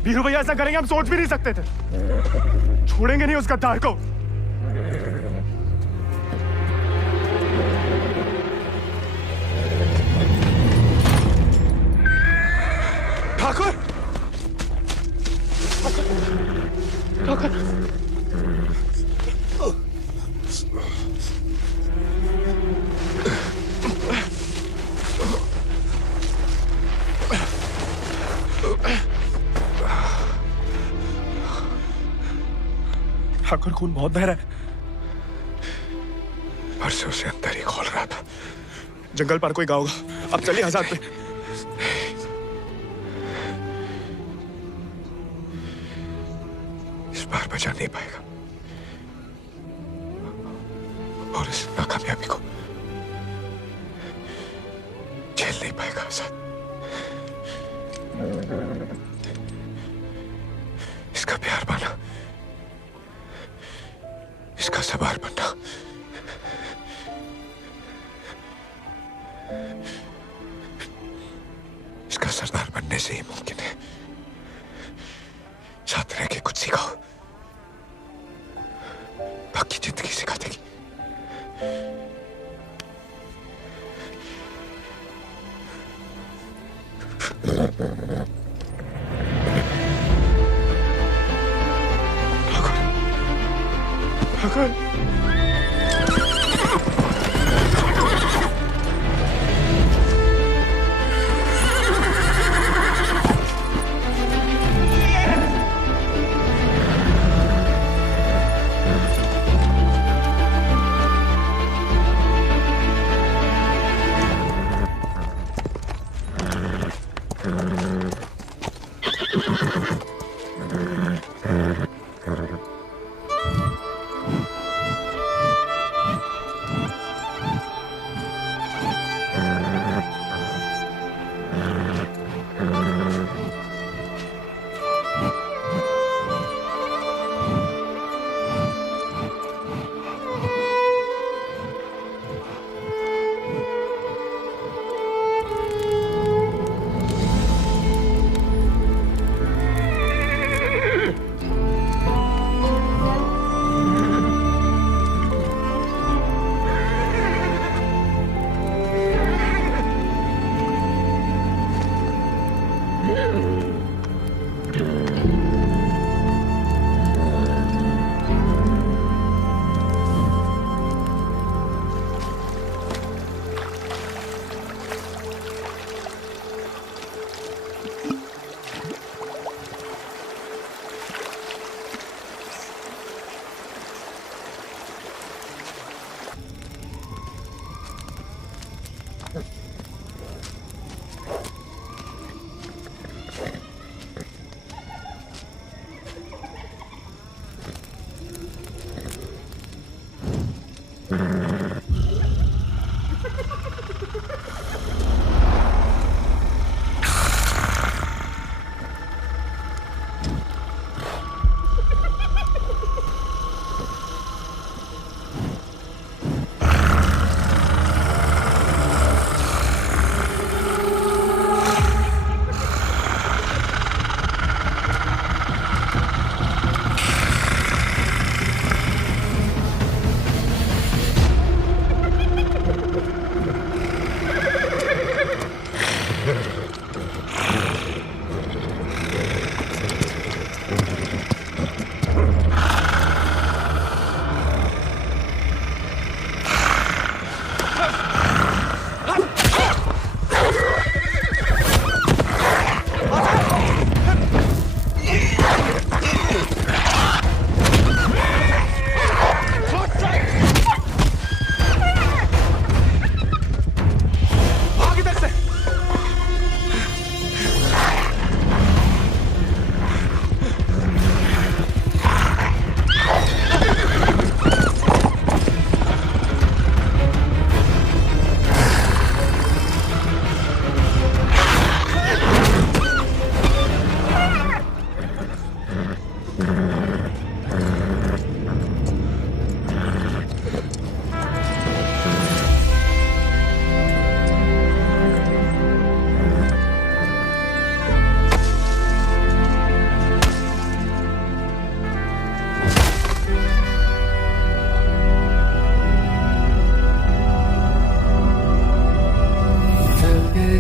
बीरू भैया ऐसा करेंगे हम सोच भी नहीं सकते थे। छोड़ेंगे नहीं उस गद्दार को। ठाकुर, ठाकुर, ठाकुर खून बहुत बह रहा है। परसों से अंदर ही खोल रहा था। जंगल पार कोई गाँव होगा। अब चलिए आजाद पे। इस बार बचा नहीं पाएगा और इस नाकामयाबी को झेल नहीं पाएगा आजाद। इसका प्यार पाना, इसका सवार बनना, इसका सरदार बनने से ही मुमकिन है। साथ रह के कुछ सिखाओ, बाकी जिंदगी सिखा देगी। ठाकुर,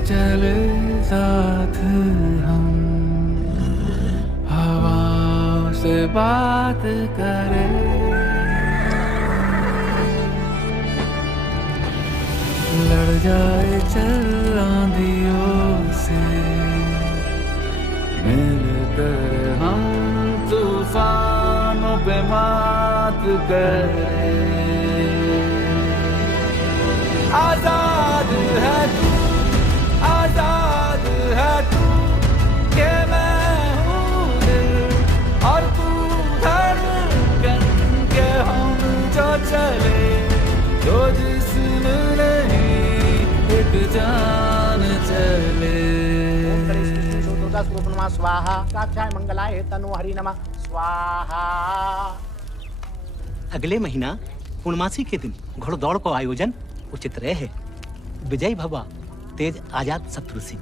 चले साथ हम, हवा से बात करें, लड़ जाए चल आंधियों से, मिलकर हम तूफानों पे मात करें। आजाद है तू, आजाद है तू, के मैं हूँ दिल और तू धड़कन, के हम जो चले तो जिस्म नहीं एक जान चले। दुर्गा स्वरूप नमः स्वाहा, साक्षाय मंगलाय तनु हरि नमः स्वाहा। अगले महीना पूर्णमासी के दिन घोड़दौड़ का आयोजन उचित रहे। विजय भवा तेज आजाद शत्रु सिंह।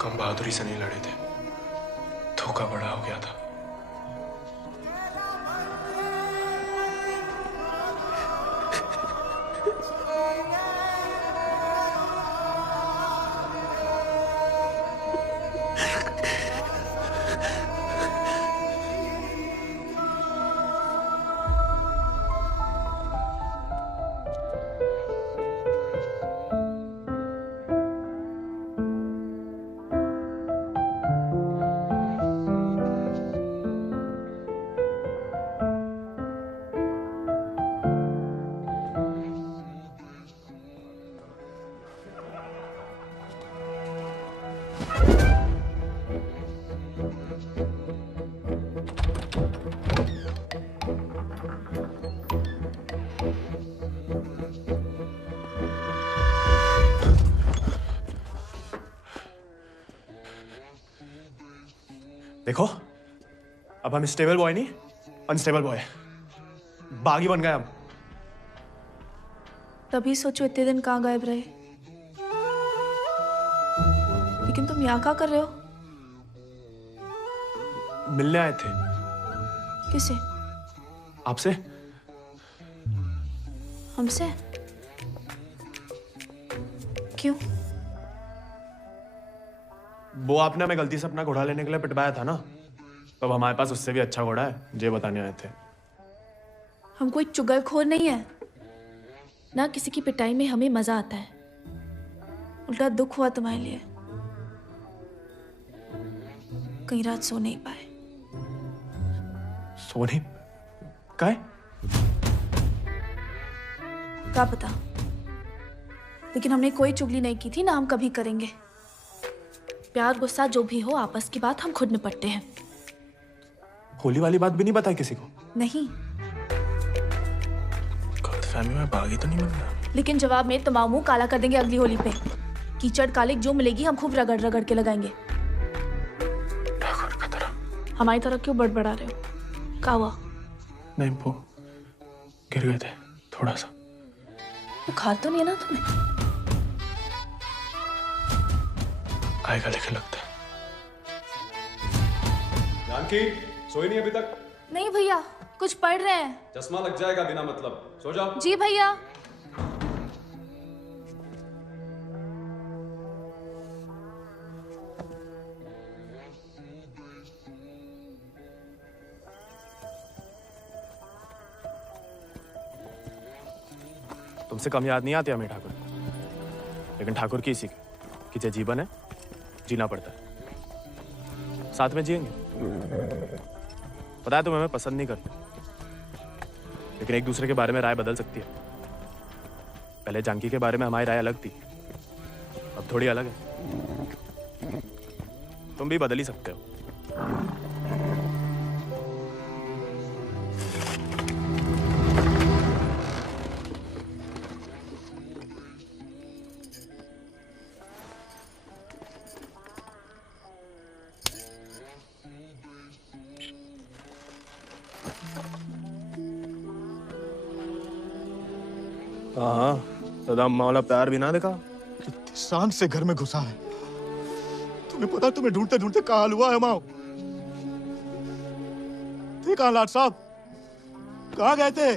कम बहादुरी से नहीं लड़े थे, धोखा बड़ा हो गया था। देखो, अब हम स्टेबल बॉय नहीं, अनस्टेबल बॉय, बागी बन गए हम। तभी सोचो इतने दिन कहाँ गायब रहे। लेकिन तुम यहाँ क्या कर रहे हो? मिलने आए थे। किसे? आपसे। हमसे? क्यों? वो आपने हमें गलती से अपना घोड़ा लेने के लिए पिटवाया था ना, तो अब हमारे पास उससे भी अच्छा घोड़ा है, ये बताने आए थे। हम कोई चुगलखोर नहीं है ना, किसी की पिटाई में हमें मजा आता है। उल्टा दुख हुआ तुम्हारे लिए, कई रात सो नहीं पाए। सो नहीं? क्या है? क्या पता, लेकिन हमने कोई चुगली नहीं की थी ना, हम कभी करेंगे। प्यार गुस्सा जो भी हो, आपस की बात हम खुद निपटते हैं। होली वाली बात भी नहीं बताई किसी को? नहीं। गलतफहमी में बागी तो नहीं बन रहा। लेकिन जवाब में तुम्हारा मुंह काला कर देंगे अगली होली पे। कीचड़ कालिक जो मिलेगी हम खूब रगड़ रगड़ के लगाएंगे। ठाकुर का तरह। हमारी तरह क्यों बड़बड़ा रहे हो? क्या हुआ? नहीं, वो गिर गए थे थोड़ा सा। बुखार तो नहीं है ना तुम्हें? आएगा लेकिन लगता है। जानकी, सोई नहीं अभी तक? नहीं भैया, कुछ पढ़ रहे हैं। चश्मा लग जाएगा बिना मतलब, सो जाओ। जी भैया। तुमसे कम याद नहीं आती हमें ठाकुर, लेकिन ठाकुर की इसी कि जो जीवन है जीना पड़ता है, साथ में जिएंगे। पता है तुम हमें पसंद नहीं करते, लेकिन एक दूसरे के बारे में राय बदल सकती है। पहले जानकी के बारे में हमारी राय अलग थी, अब थोड़ी अलग है। तुम भी बदल ही सकते हो। हाँ, दादा अम्मा वाला प्यार भी ना देखा। कितनी शान से घर में घुसा है। तुम्हें पता, तुम्हें ढूंढते ढूंढते कहाँ हाल हुआ है माओ। देखा लाट साहब कहाँ गए थे?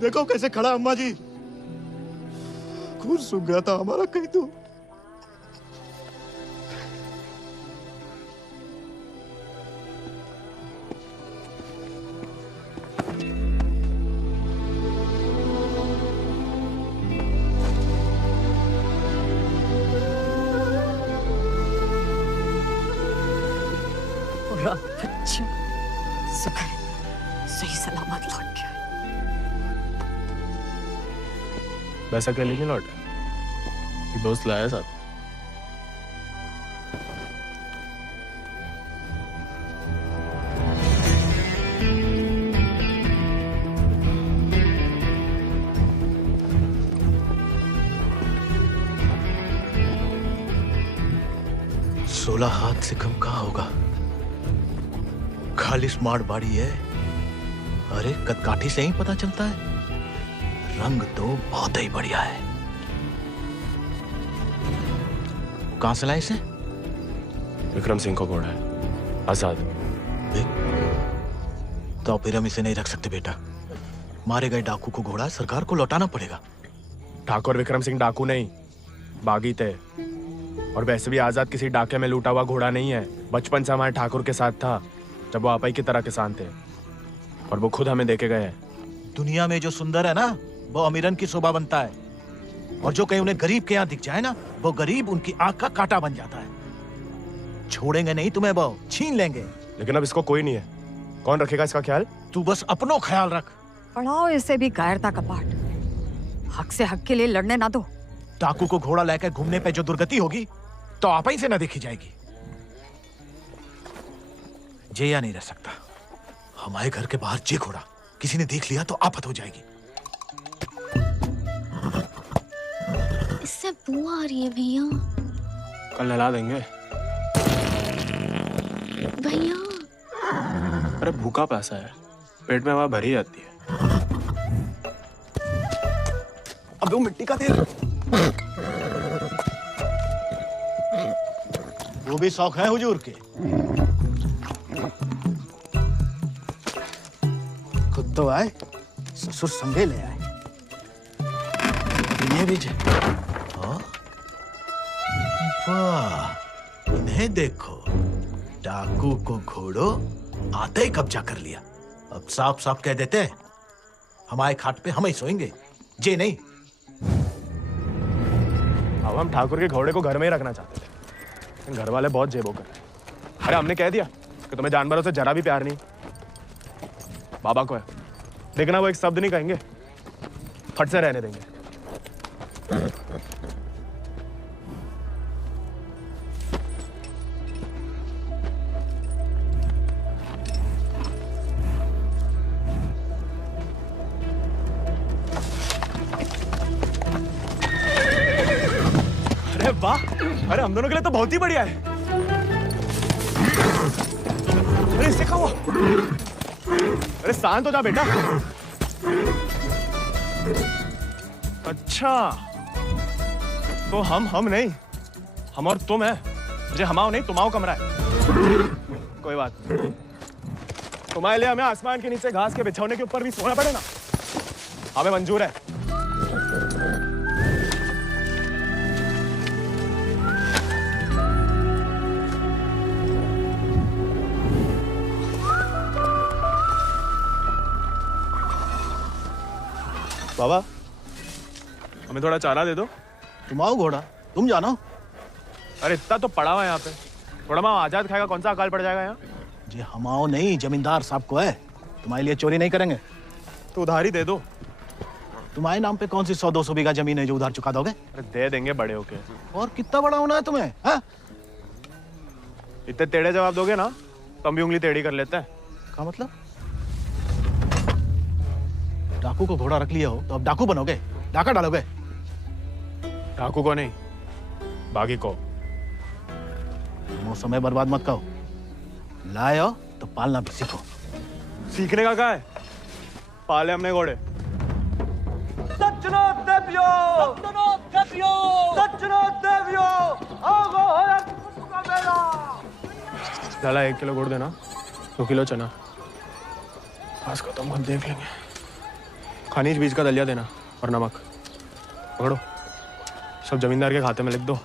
देखो कैसे खड़ा अम्मा जी। खून सूख गया था हमारा कहीं तो। अच्छा, शुक्र है सही सलामत लौट गया। वैसा अकेले नहीं लौटा, एक दोस्त लाया साथ। सोलह हाथ से कम कहाँ होगा? खाली स्मार्ट बॉडी है। अरे कदकाठी से ही पता चलता है। रंग तो बहुत ही बढ़िया है। कहां से लाए इसे? विक्रम सिंह को घोड़ा है, आजाद। तो फिर हम इसे नहीं रख सकते बेटा। मारे गए डाकू को घोड़ा सरकार को लौटाना पड़ेगा। ठाकुर विक्रम सिंह डाकू नहीं, बागी थे। और वैसे भी आजाद किसी डाके में लूटा हुआ घोड़ा नहीं है। बचपन से हमारे ठाकुर के साथ था, जब वो आपा की तरह किसान थे, और वो खुद हमें देके गए हैं। दुनिया में जो सुंदर है ना, वो अमीरन की शोभा बनता है, और जो कहीं उन्हें गरीब के यहाँ दिख जाए ना, वो गरीब उनकी आंख का कांटा बन जाता है। छोड़ेंगे नहीं तुम्हें, वो छीन लेंगे। लेकिन अब इसको कोई नहीं है, कौन रखेगा इसका ख्याल? तू बस अपनो ख्याल रख। पढ़ाओ इसे भी कायरता का पाठ। हक से हक के लिए लड़ने ना दो। डाकू को घोड़ा लेकर घूमने पे जो दुर्गति होगी, तो आप ही से न देखी जाएगी। जेया नहीं रह सकता। हमारे घर के बाहर जे घोड़ा किसी ने देख लिया तो आफत हो जाएगी। इससे बू आ रही है भैया। कल नहला देंगे भैया। अरे भूखा प्यासा है, पेट में हवा भरी जाती है। अब वो मिट्टी का तेल, वो भी शौक है हुजूर के। खुद तो आए, ससुर संगे ले आए। ये भी वाह, इन्हें देखो, डाकू को घोड़ो आते ही कब्जा कर लिया। अब साफ साफ कह देते हैं, हमारे खाट पे हम ही सोएंगे, जे नहीं। अब हम ठाकुर के घोड़े को घर में ही रखना चाहते थे, लेकिन घर वाले बहुत जेबो कर। अरे हमने कह दिया कि तुम्हें जानवरों से जरा भी प्यार नहीं। बाबा को है, देखना वो एक शब्द नहीं कहेंगे, फट से रहने देंगे। अरे वाह, अरे हम दोनों के लिए तो बहुत ही बढ़िया है। अरे इससे क्या हुआ? अरे शांत हो जा बेटा। अच्छा, तो हम नहीं, हम और तुम है। मुझे हमाओ नहीं, तुमाओ कमरा है। कोई बात नहीं, तुम्हारे लिए हमें आसमान के नीचे घास के बिछौने के ऊपर भी सोना पड़े ना, हमें मंजूर है। बाबा, हमें थोड़ा चारा दे दो। तुम आओ घोड़ा, तुम जानो। अरे इतना तो पड़ा हुआ है यहाँ पे, थोड़ा मैं आजाद खाएगा, कौन सा अकाल पड़ जाएगा यहाँ। जी हम आओ नहीं, जमींदार साहब को है, तुम्हारे लिए चोरी नहीं करेंगे। तो उधार ही दे दो। तुम्हारे नाम पे कौन सी 100-200 बीघा जमीन है जो उधार चुका दोगे? अरे दे देंगे बड़े होके। और कितना बड़ा होना है तुम्हें? हाँ? इतने टेढ़े जवाब दोगे ना तो हम भी उंगली टेढ़ी कर लेते हैं। क्या मतलब? डाकू को घोड़ा रख लिया हो तो अब डाकू बनोगे, डाका डालोगे? डाकू को नहीं, बागी को। वो समय बर्बाद मत करो, लाए हो तो पालना भी सीखो। सीखने का क्या है, पाले हमने घोड़े। सचनो देवियो, सचनो देवियो, सचनो देवियो, आओ है कुंभ का मेला। डाला 1 किलो गुड़ देना, 2 किलो चना, बस खत्म, हम देख लेंगे। खनिज बीज का दलिया देना और नमक। पकड़ो, सब जमींदार के खाते में लिख दो।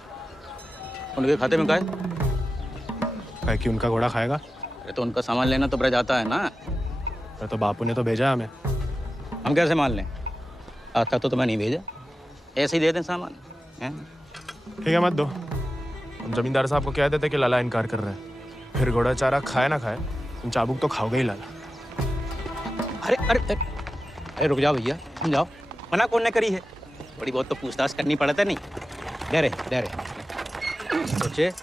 उनके खाते में क्या है? कि उनका घोड़ा खाएगा। अरे तो उनका सामान लेना तो ब्रज आता है ना। अरे तो बापू ने तो भेजा हमें, हम कैसे मान लें? आता तो मैं नहीं भेजा, ऐसे ही दे दें सामान। ठीक है मत दो, हम जमींदार साहब को कह देते कि लाला इनकार कर रहे हैं, फिर घोड़ा चारा खाए ना खाए तुम चाबुक तो खाओगे ही लाला। अरे अरे अरे रुक जाओ भैया, समझाओ, मना कौन ने करी है? बड़ी बहुत तो पूछताछ करनी पड़ता नहीं। डरे सोचे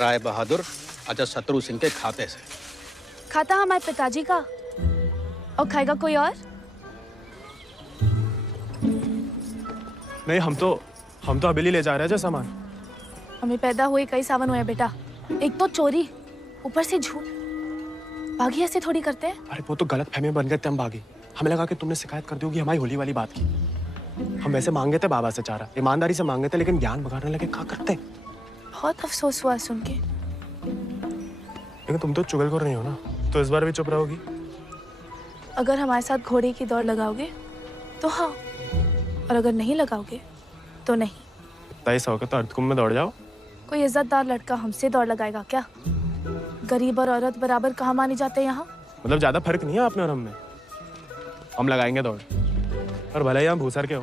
राय बहादुर अजय शत्रु सिंह के खाते से। खाता हमारे पिताजी का और खाएगा कोई और? नहीं, हम तो हवेली ले जा रहे हैं सामान। हमें पैदा हुए कई सावन हुए बेटा, एक तो चोरी, ऊपर से झूठ। बागी ऐसे थोड़ी करते हैं। अरे वो तो गलत फहमी बन गए थे हम बागी, हमें लगा कि तुमने शिकायत कर दी होगी हमारी होली वाली बात की। हम वैसे मांगे थे बाबा से चारा, ईमानदारी से मांगे थे, लेकिन ज्ञान बगाड़ने लगे, क्या करते। बहुत अफसोस हुआ सुन के। लेकिन तुम तो चुगलखोर नहीं हो ना, तो इस बार भी चुप रहोगी? अगर हमारे साथ घोड़े की दौड़ लगाओगे तो हाँ, और अगर नहीं लगाओगे तो नहीं। ऐसा होगा तो अर्धकुंभ में दौड़ जाओ। कोई इज्जतदार लड़का हमसे दौड़ लगाएगा क्या? गरीब और औरत बराबर कहाँ माने जाते हैं यहाँ? मतलब ज्यादा फर्क नहीं है आप में और हम में। हम लगाएंगे दौड़, और भले ही हम भूसर के हो,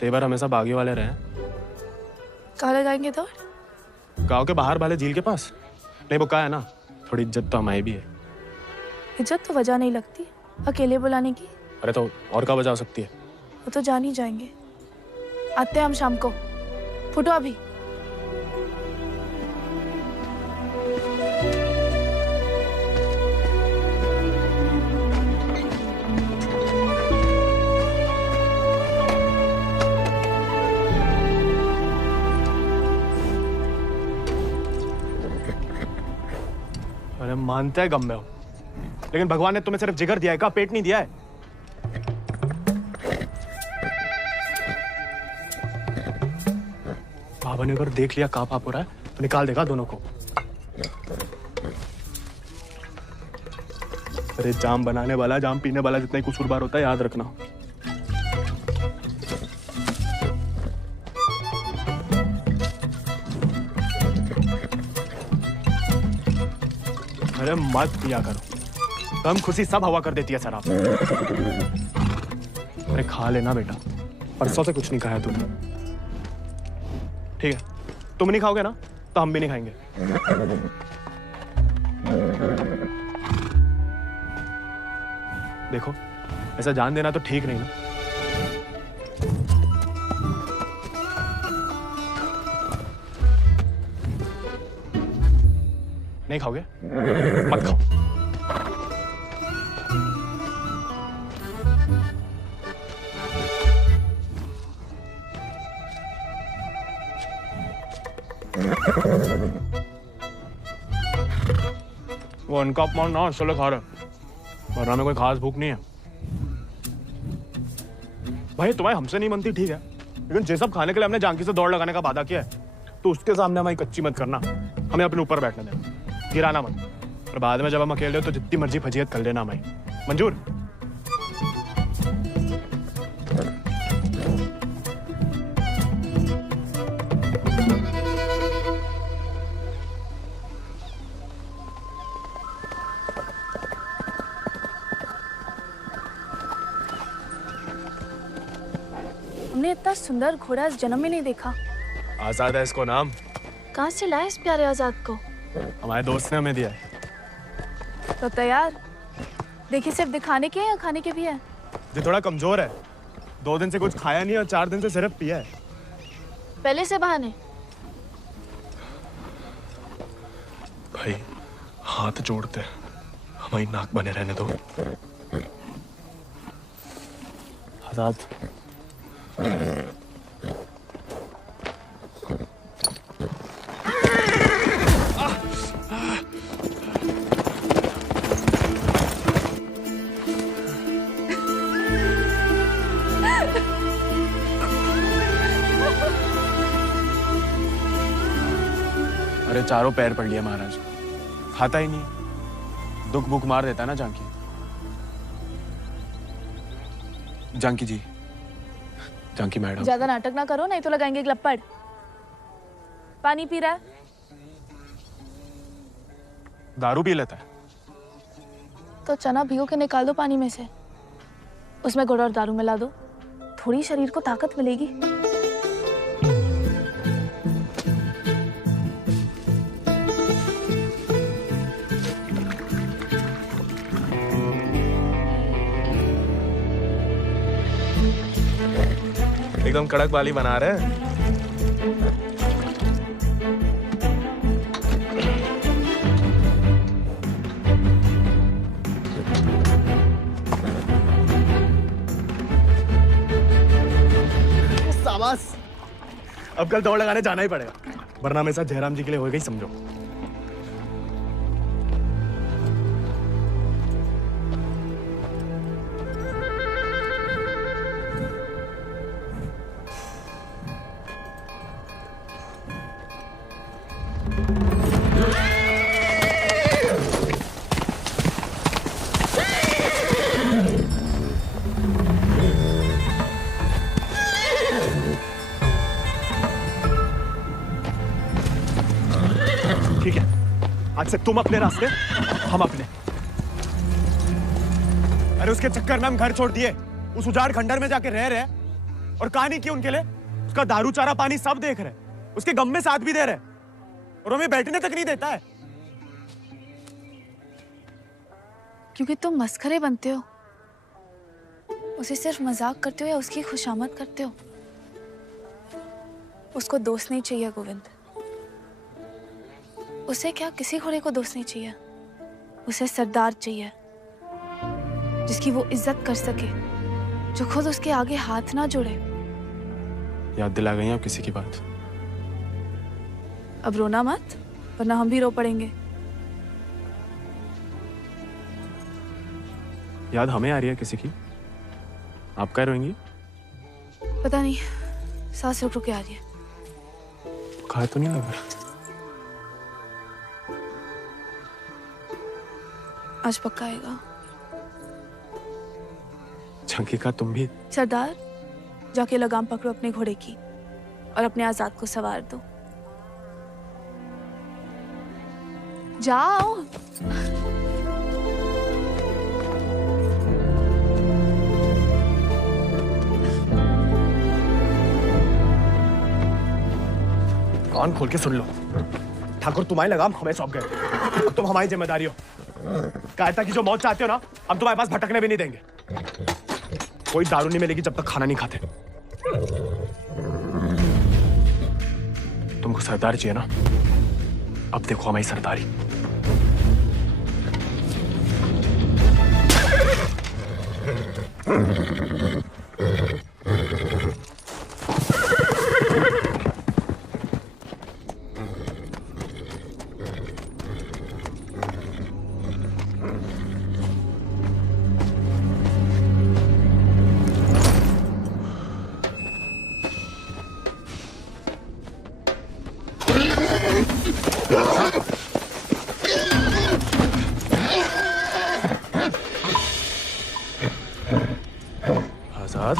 तेवर हमेशा बागी वाले रहे। कहाँ लगाएंगे दौड़? गांव के बाहर वाले झील के पास। नहीं वो कहा है ना, थोड़ी इज्जत तो हमारी भी है। इज्जत तो वजह नहीं लगती अकेले बुलाने की। अरे तो और क्या वजह हो सकती है? वो तो जान ही जाएंगे। आते हैं हम शाम को, फुटो अभी। अरे मानते हैं गम में हो, लेकिन भगवान ने तुम्हें सिर्फ जिगर दिया है, का पेट नहीं दिया है। बाबा ने अगर देख लिया कहाँ पाप हो रहा है तो निकाल देगा दोनों को। अरे जाम बनाने वाला, जाम पीने वाला जितना ही कसूरवार होता है, याद रखना। अरे मत पिया करो, कम खुशी सब हवा कर देती है शराब। अरे खा लेना बेटा, परसों से कुछ नहीं खाया तुमने। ठीक है, तुम नहीं खाओगे ना तो हम भी नहीं खाएंगे। देखो ऐसा जान देना तो ठीक नहीं ना। नहीं खाओगे? मत खाओ। वो उनका अपमान ना चलो खा रहे, वरना में कोई खास भूख नहीं है। भाई तुम्हारी हमसे नहीं बनती ठीक है, लेकिन जे सब खाने के लिए हमने जानकी से दौड़ लगाने का वादा किया है, तो उसके सामने हमारी कच्ची मत करना। हमें अपने ऊपर बैठने देना, गिराना मत, और बाद में जब हम अकेले हो तो जितनी मर्जी फजीहत कर लेना हमारी। मंजूर? इतना सुंदर घोड़ा इस जन्म में नहीं देखा। आजाद है इसको नाम। कहाँ से लाए इस प्यारे आजाद को? हमारे दोस्त ने हमें दिया है। तो तैयार। देखिए सिर्फ दिखाने के या खाने के भी है? ये थोड़ा कमजोर है, 2 दिन से कुछ खाया नहीं और 4 दिन से सिर्फ पिया है। पहले से बहाने। भाई हाथ जोड़ते हैं, हमारी नाक बने रहने दो। आजाद अरे चारों पैर पड़ लिया महाराज, खाता ही नहीं, दुख भूख मार देता है ना जानकी। जानकी जी, जानकी मैडम। ज्यादा नाटक ना करो नहीं तो लगाएंगे ग्लप्पड़। पानी पी रहा है? दारू पी लेता है। तो चना भिगो के निकाल दो पानी में से, उसमें गुड़ और दारू मिला दो, थोड़ी शरीर को ताकत मिलेगी। एकदम कड़क वाली बना रहे हैं। शाबाश, अब कल दौड़ लगाने जाना ही पड़ेगा, वरना मेरे साथ जयराम जी के लिए हो गई समझो। ठीक है, आज से तुम अपने रास्ते, हम अपने। अरे उसके चक्कर में हम घर छोड़ दिए, उस उजाड़ खंडर में जाके रह रहे, और कहानी की उनके लिए, उसका दारू चारा पानी सब देख रहे, उसके गम में साथ भी दे रहे, और हमें बैठने तक नहीं देता है। क्योंकि तुम मस्खरे बनते हो, उसे सिर्फ मजाक करते हो या उसकी खुशामद करते हो। उसको दोस्त नहीं चाहिए गोविंद, उसे क्या किसी घोड़े को दोस्त नहीं चाहिए, उसे सरदार चाहिए जिसकी वो इज्जत कर सके, जो खुद उसके आगे हाथ ना जोड़े। याद दिला गई आप किसी की बात। अब रोना मत, वरना हम भी रो पड़ेंगे। याद हमें आ रही है किसी की, आप क्या रोएंगी? पता नहीं, सांस रुक रुक के आ रही है। बुखार तो नहीं लग रहा? आज पक्का आएगा। झंकी का तुम भी। सरदार, जाके लगाम पकड़ो अपने घोड़े की और अपने आजाद को सवार दो। जाओ। कान खोल के सुन लो, ठाकुर तुम्हारी लगाम हमें सौंप गए, अब तुम हमारी जिम्मेदारी हो। कायरता की जो मौत चाहते हो ना, हम तुम्हारे पास भटकने भी नहीं देंगे। कोई दारू नहीं मिलेगी जब तक खाना नहीं खाते। तुमको सरदार चाहिए ना, अब देखो हमारी सरदारी। आजाद,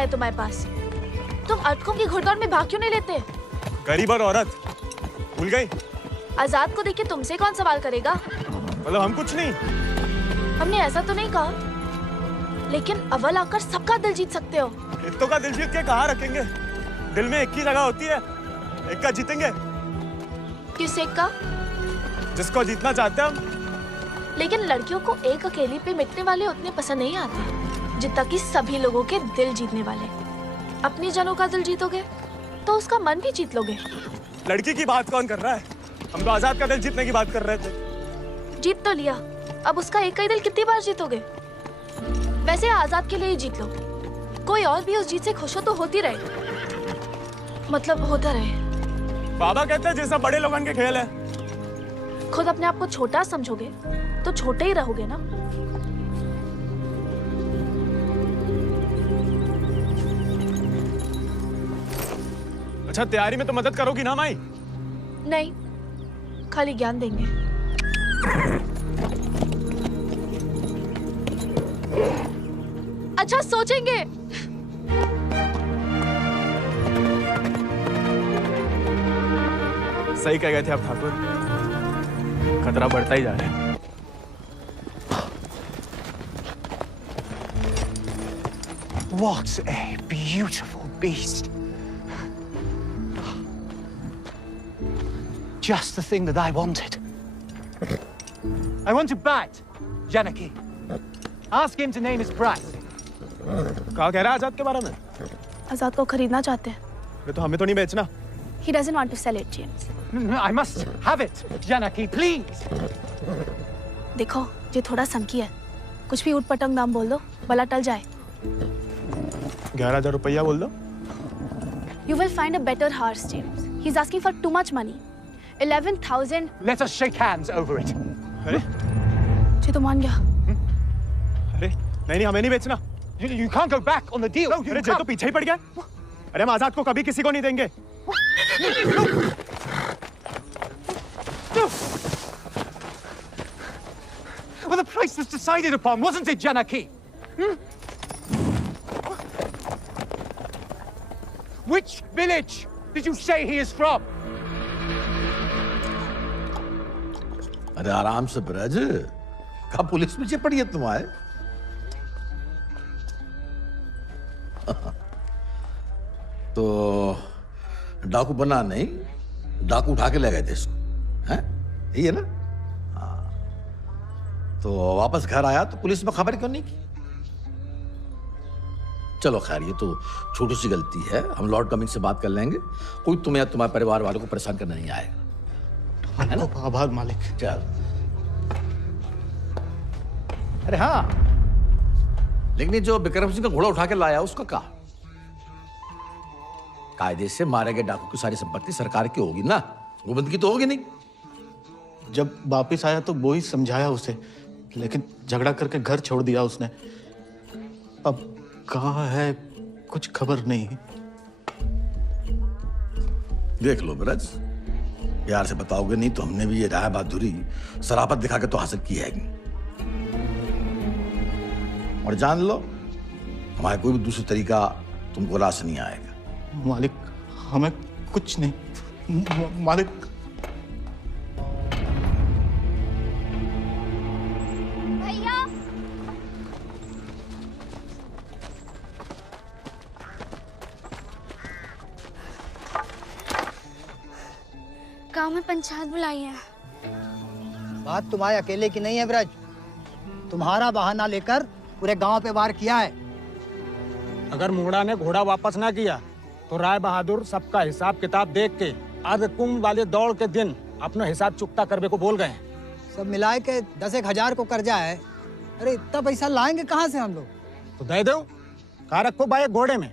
है तुम्हारे पास? तुम अटकों की घुड़दौड़ में भाग क्यों नहीं लेते? गरीब और औरत भूल गई? आजाद को देख के तुमसे कौन सवाल करेगा? मतलब हम कुछ नहीं। हमने ऐसा तो नहीं कहा, लेकिन अव्वल आकर सबका दिल जीत सकते हो। इत्तों का दिल जीत के कहाँ रखेंगे? दिल में एक ही जगह होती है, एक का जीतेंगे। किस एक का? जिसको जीतना चाहते हैं हम। लेकिन लड़कियों को एक अकेली पे मिटने वाले उतने पसंद नहीं आते जितना कि सभी लोगों के दिल जीतने वाले। अपनी जनों का दिल जीतोगे तो उसका मन भी जीत लोगे। लड़की की बात कौन कर रहा है? हम तो आजाद का दिल जीतने की बात कर रहे थे। जीत तो लिया, अब उसका एक ही दिल कितनी बार जीतोगे? वैसे आजाद के लिए ही जीत लो, कोई और भी उस जीत से खुश हो तो होती रहे, मतलब होता रहे। बाबा कहते हैं जैसा बड़े लोगों के खेल है। खुद अपने आप को छोटा समझोगे तो छोटे ही रहोगे ना। अच्छा, तैयारी में तो मदद करोगी ना माई? नहीं, खाली ज्ञान देंगे। अच्छा सोचेंगे। सही कह गए थे आप ठाकुर, खतरा बढ़ता ही जा रहा है। What a beautiful beast. Just the thing that I wanted. I want to bat Janaki. Ask him to name his price. कहा कह रहा है आजाद के बारे में? आजाद को खरीदना चाहते हैं। ये तो हमें तो नहीं बेचना। He doesn't want to sell it, James. No, I must have it, Janaki, please. देखो, ये थोड़ा संकी है, कुछ भी उठपटंग दाम बोल दो, भला टल जाए। 11,000 रुपया बोल दो। You will find a better horse, James. He's asking for too much money. 11,000. Let us shake hands over it. अरे? जी तो मान गया। अरे नहीं, हमें नहीं बेचना। You can't go back on the deal. No, अरे जे तो पीछे ही पड़ गया। अरे हम आजाद को कभी किसी को नहीं देंगे। Well, the price was decided upon, wasn't it, Janaki? Which village did you say he is from? अरे आराम से ब्रज, कहा पुलिस पीछे पड़ी है तुम्हारे? तो डाकू बना नहीं, डाकू उठा के ले गए थे इसको, हैं? यही है ना? हाँ। तो वापस घर आया तो पुलिस में खबर क्यों नहीं की? चलो खैर, ये तो छोटी सी गलती है, हम लॉर्ड कमिंग से बात कर लेंगे। कोई तुम्हें या तुम्हारे परिवार वालों को परेशान करने नहीं आएगा। आभार मालिक। चल। अरे हाँ, लेकिन ये जो विक्रम सिंह का घोड़ा उठा के लाया उसका क्या? कायदे से मारे गए डाकू की सारी संपत्ति सरकार की होगी ना, गोविंद की तो होगी नहीं। जब वापिस आया तो वो ही समझाया उसे, लेकिन झगड़ा करके घर छोड़ दिया उसने। अब कहाँ है कुछ खबर नहीं। देख लो ब्रज, प्यार से बताओगे नहीं तो हमने भी ये राय बहादुरी सरापत दिखा के तो हासिल की है। और जान लो, हमारे कोई भी दूसरा तरीका तुमको रास नहीं आएगा। मालिक, हमें कुछ नहीं। मालिक, भैया, गांव में पंचायत बुलाई है। बात तुम्हारे अकेले की नहीं है ब्रज, तुम्हारा बहाना लेकर पूरे गांव पे वार किया है। अगर मुंगड़ा ने घोड़ा वापस ना किया तो राय बहादुर सबका हिसाब किताब देख के अर्ध कुंभ वाले दौड़ के दिन अपना हिसाब चुकता करने को बोल गए। सब मिलाए के 10,000 को कर्जा है। अरे इतना पैसा लाएंगे कहाँ से हम लोग? तो दे दो, कहा रखो भाई घोड़े में।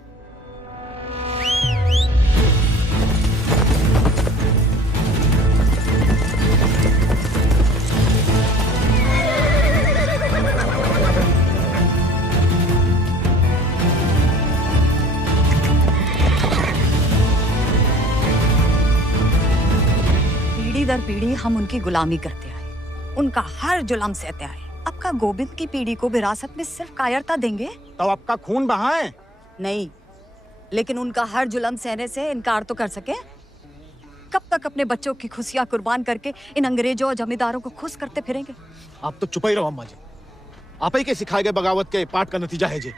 दर पीढ़ी हम उनकी गुलामी करते आए, उनका हर जुल्म सहते आए। अब का गोविंद की पीढ़ी को विरासत में सिर्फ कायरता देंगे तो आपका खून बहाए? नहीं, लेकिन उनका हर जुल्म सहने से इनकार तो कर सके। कब तक अपने बच्चों की खुशियां कुर्बान करके इन अंग्रेजों और जमींदारों को खुश करते फिरेंगे? आप तो चुप ही रहो अम्मा जी। आप ही के सिखाए गए बगावत के पाठ का नतीजा है जी।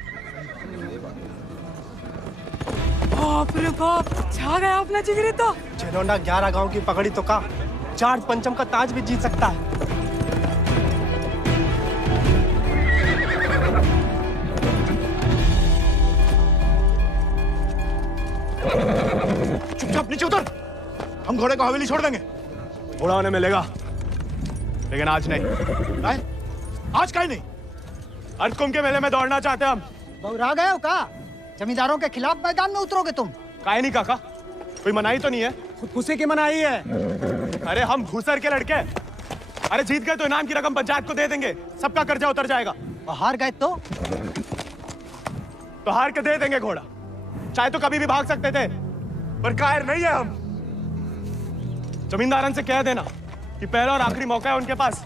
बाप रे बाप, छा गया आपने जिगरी तो। चिरौंडा 11 गांव की पगड़ी तो का चार पंचम का ताज भी जीत सकता है। चुपचाप नीचे उतर। हम घोड़े को हवेली छोड़ देंगे। घोड़ा उन्हें मिलेगा, लेकिन आज नहीं। आज कहीं नहीं। अर्धकुंभ के मेले में दौड़ना चाहते हम। बहुरा गए हो का? जमींदारों के खिलाफ मैदान में उतरोगे तुम? काहे नहीं काका, कोई मनाही तो नहीं है? खुदकुशी की मनाही है। अरे हम भूसर के लड़के, अरे जीत गए तो इनाम की रकम पंचायत को दे देंगे, सबका कर्जा उतर जाएगा। हार गए तो हार के दे देंगे घोड़ा। चाहे तो कभी भी भाग सकते थे, पर कायर नहीं है हम। जमींदारन से कह देना कि पहला और आखिरी मौका है उनके पास।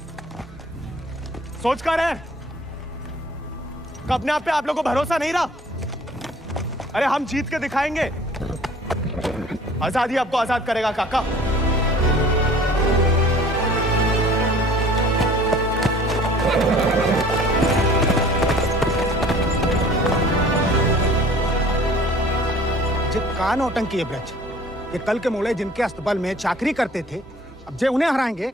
सोच कर है अपने आप पे आप लोगों को भरोसा नहीं रहा। अरे हम जीत के दिखाएंगे। आजादी आपको आजाद करेगा काका। जे का नौटंकी है ब्रज। ये कल के मोड़े जिनके अस्तबल में चाकरी करते थे, अब जे उन्हें हराएंगे।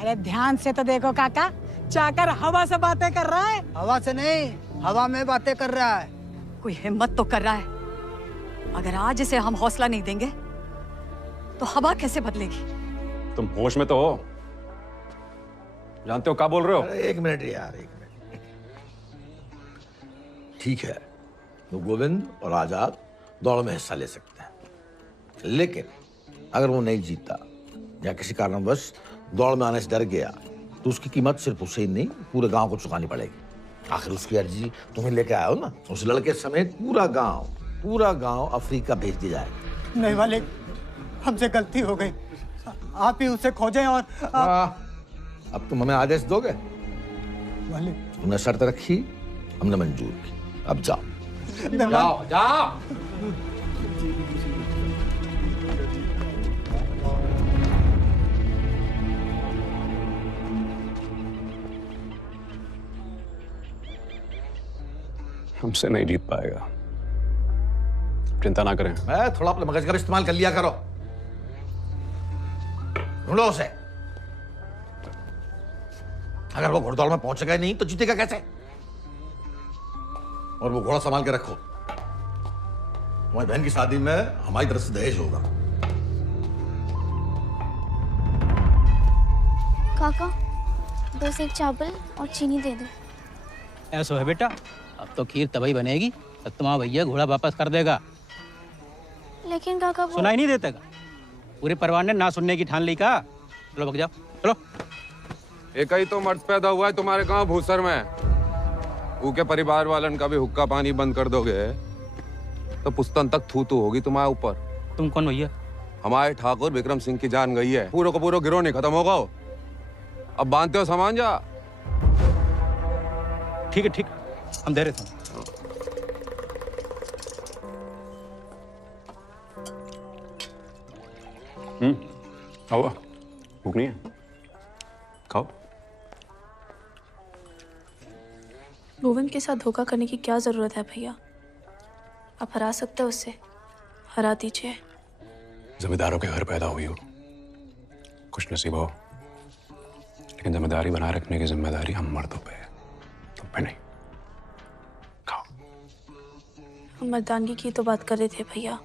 अरे ध्यान से तो देखो काका, चाकर हवा से बातें कर रहा है। हवा से नहीं, हवा में बातें कर रहा है। कोई हिम्मत तो कर रहा है। अगर आज इसे हम हौसला नहीं देंगे तो हवा कैसे बदलेगी? तुम होश में तो हो? जानते हो क्या बोल रहे हो? एक मिनट यार, एक मिनट। ठीक है, तो गोविंद और आजाद दौड़ में हिस्सा ले सकते हैं, लेकिन अगर वो नहीं जीता या किसी कारणवश दौड़ में आने से डर गया तो उसकी कीमत सिर्फ उसे ही नहीं पूरे गांव को चुकानी पड़ेगी। आखिर उसकी अर्जी तुम्हें लेके आए हो ना। उस लड़के समेत पूरा गांव अफ्रीका भेज दिया जाएगा। नहीं वाले, हमसे गलती हो गई। आप ही उसे खोजें और अब तुम हमें आदेश दोगे? वाले तुमने शर्त रखी, हमने मंजूर की। अब जाओ जाओ जाओ। हमसे नहीं जीत पाएगा, चिंता ना करें। मैं थोड़ा अपने मगज का भी इस्तेमाल कर लिया करो। ढूंढो उसे। अगर वो घोड़दौड़ में पहुंचेगा ही नहीं तो जीतेगा कैसे? और वो घोड़ा संभाल के रखो। तुम्हारी बहन की शादी में हमारी तरफ से दहेज होगा। काका 2 सेक चावल और चीनी दे दो। ऐसा है बेटा, अब तो खीर तभी बनेगी तो तुम्हारा भैया घोड़ा वापस कर देगा। लेकिन काका वो... सुनाई नहीं देता का? पूरे परिवार ने ना सुनने की ठान ली का। चलो भग जाओ, चलो। एक ही तो मर्द पैदा हुआ है तुम्हारे गांव भूसर में। ऊके परिवार वालन का भी हुक्का पानी बंद कर दोगे तो पुस्तन तक थू थू होगी तुम्हारे ऊपर। तुम कौन भैया? हमारे ठाकुर विक्रम सिंह की जान गई है। पूरा को पूरा गिरोह नहीं खत्म होगा। अब बांधते हो सामान जा। ठीक है, ठीक, हम दे रहे थे। आओ, भूख नहीं है? खाओ। गोविंद के साथ धोखा करने की क्या जरूरत है भैया? आप हरा सकते हो उससे, हरा दीजिए। जमींदारों के घर पैदा हुई हो, खुश नसीब हो, लेकिन जिम्मेदारी बनाए रखने की जिम्मेदारी हम मर्दों पे है, तुम पे नहीं। खाओ। हम मर्दानगी की तो बात कर रहे थे भैया।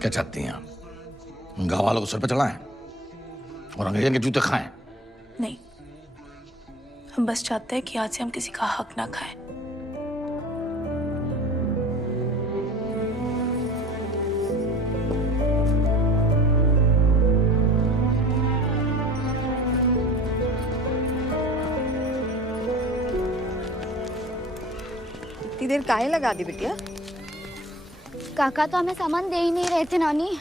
क्या चाहती हैं आप? गांव वालों को सर पे चढ़ाएं और अंग्रेजों के जूते खाएं? नहीं, हम बस चाहते हैं कि आज से हम किसी का हक ना खाएं। इतनी देर काहे लगा दी बिटिया? काका तो हमें सामान दे ही नहीं रहे थे नानी।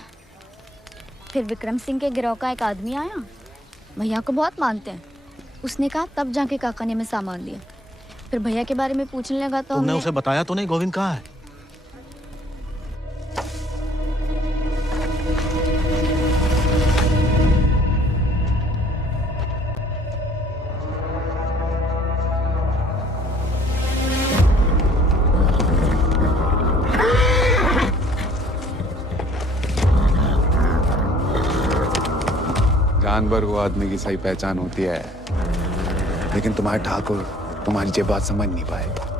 फिर विक्रम सिंह के गिरोह का एक आदमी आया, भैया को बहुत मानते हैं। उसने कहा तब जाके काका ने हमें सामान दिया। फिर भैया के बारे में पूछने लगा तो तुमने हमने उसे बताया तो नहीं गोविंद कहाँ है? जानवर को आदमी की सही पहचान होती है, लेकिन तुम्हारे ठाकुर तुम्हारी ये बात समझ नहीं पाए।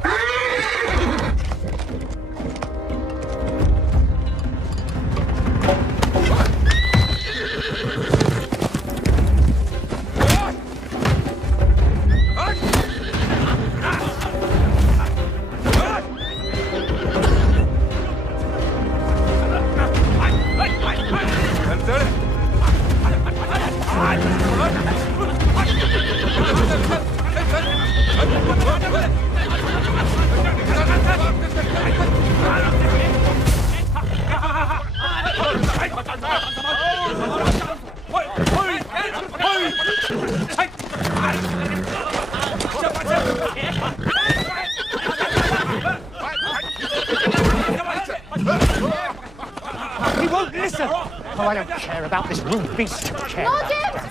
He won't listen. Oh, I don't care about this rude beast. Care. No, James!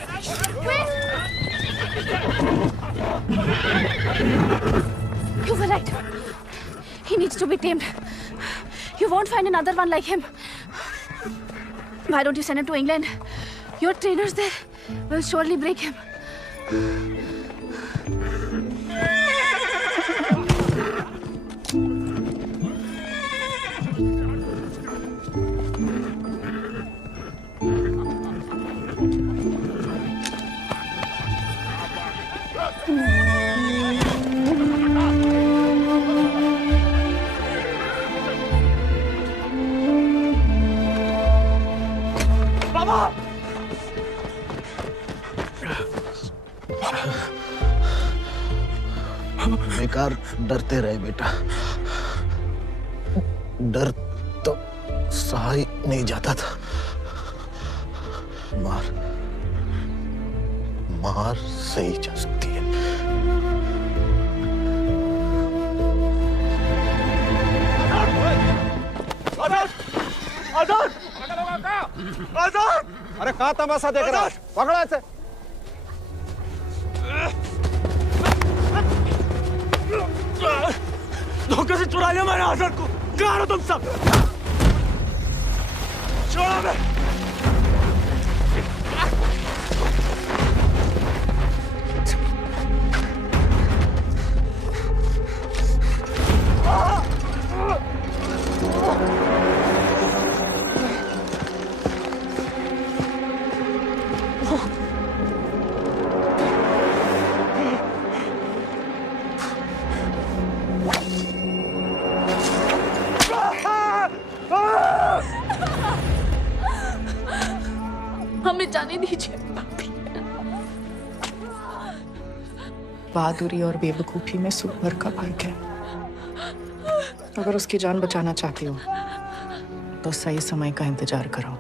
Wait! You were right. He needs to be tamed. You won't find another one like him. Why don't you send him to England? Your trainers there will surely break him. बेकार डरते रहे बेटा, डर तो सहा ही नहीं जाता था। मार सही जा सकती है। आजाद! आजाद! अरे कहाँ तमाशा देख रहा है? पकड़ो इसे। धोखे से चुरा लिया मैंने आजाद को। कहाँ हो तुम सब? छोड़ो बे। हमें जाने दीजिए। बहादुरी और बेवकूफी में सूप भर का फर्क है। अगर उसकी जान बचाना चाहती हो तो सही समय का इंतजार करो।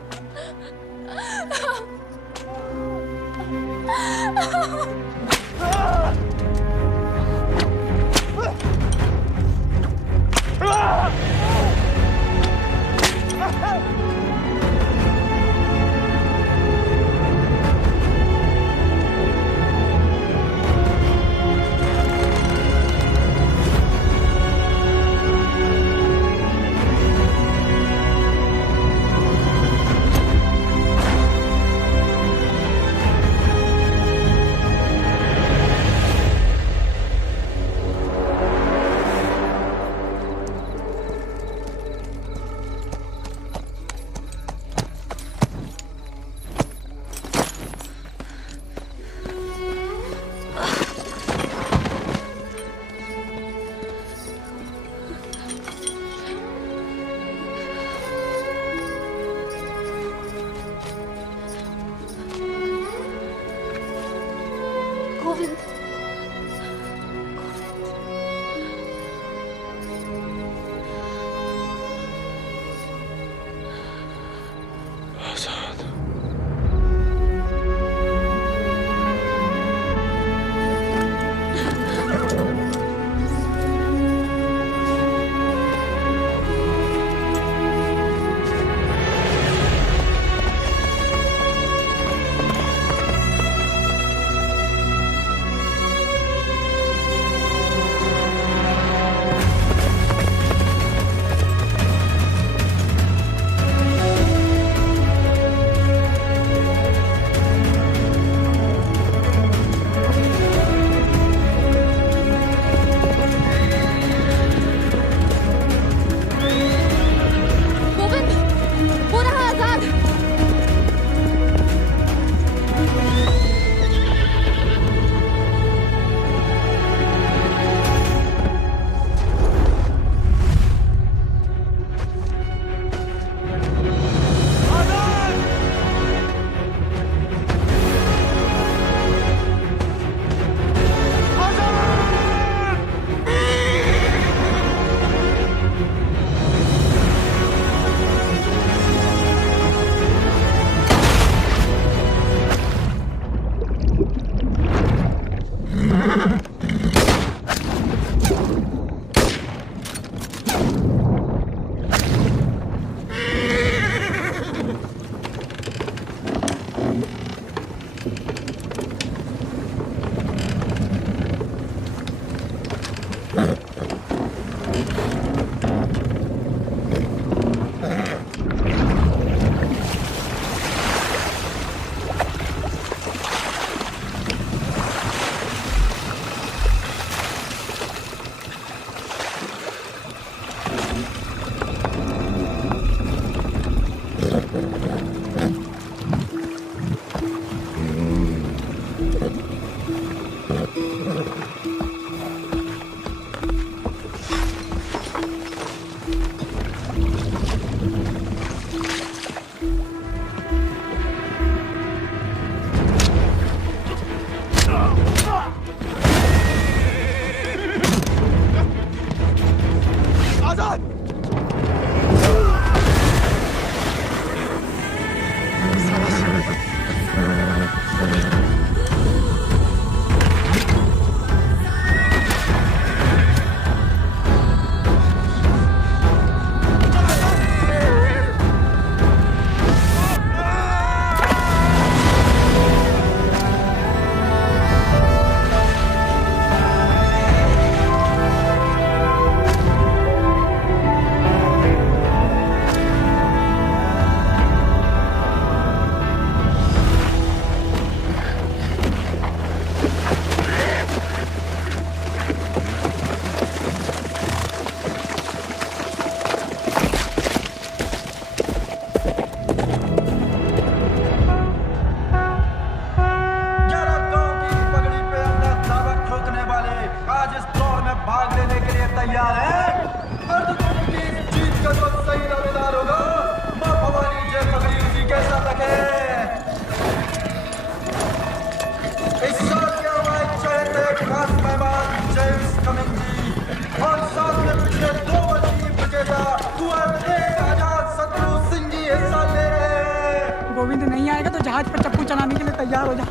तैयार हो जा।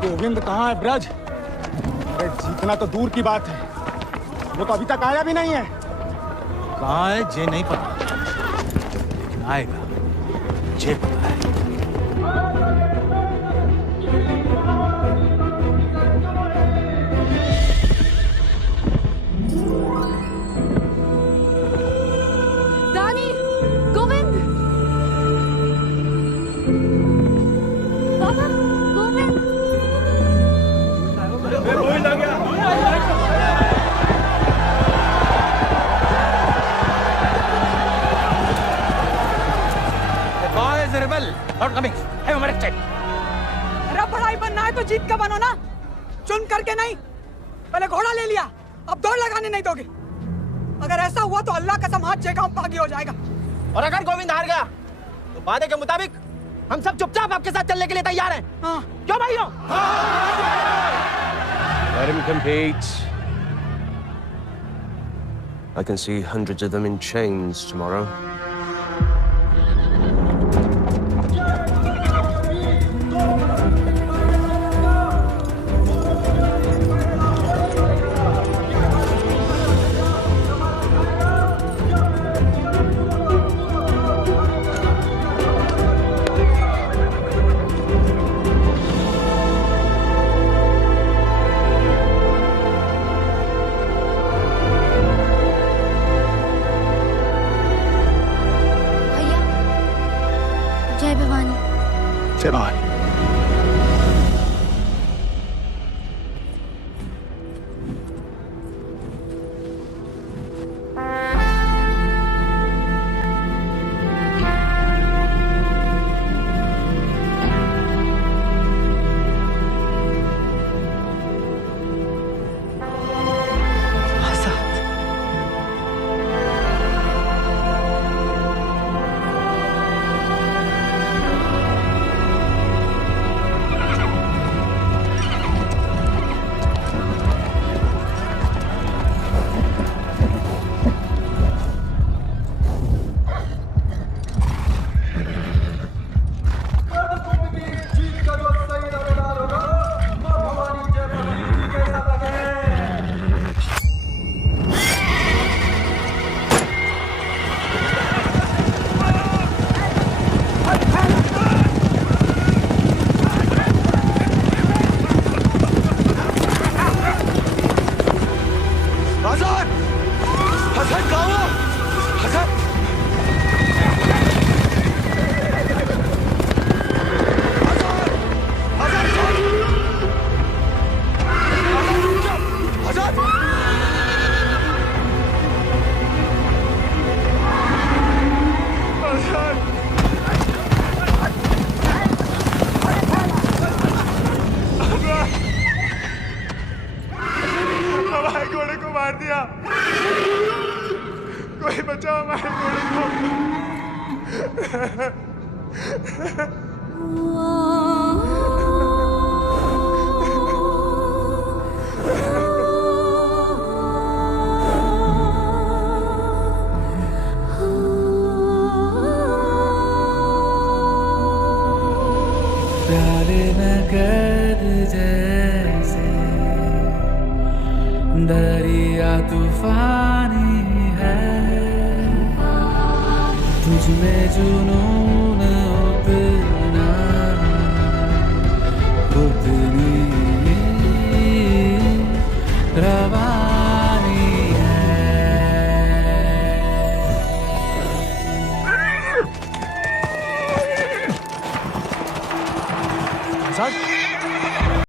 गोविंद कहाँ है ब्रज? अरे जीतना तो दूर की बात है, वो तो अभी तक आया भी नहीं है। कहाँ है जे नहीं पता, लेकिन आएगा जे पता है। रानी, गोविंद, बाबा, गोविंद। गोविंद आ गया। Rebel, not coming. I'm arrested. अरे बड़ाई बनना है तो जीत का बनो ना, चुन करके नहीं। पहले घोड़ा ले लिया, अब दौड़ लगाने नहीं दोगे। अगर ऐसा हुआ तो अल्लाह कसम हाथ चेका पागी हो जाएगा। और अगर गोविंद हार गया तो वादे के मुताबिक हम सब चुपचाप आपके साथ चलने के लिए तैयार हैं। क्यों भाइयों? Let him compete. I can see hundreds of them in chains tomorrow. प्यारे नगर जैसे दरिया तूफानी है, तुझ में जुनून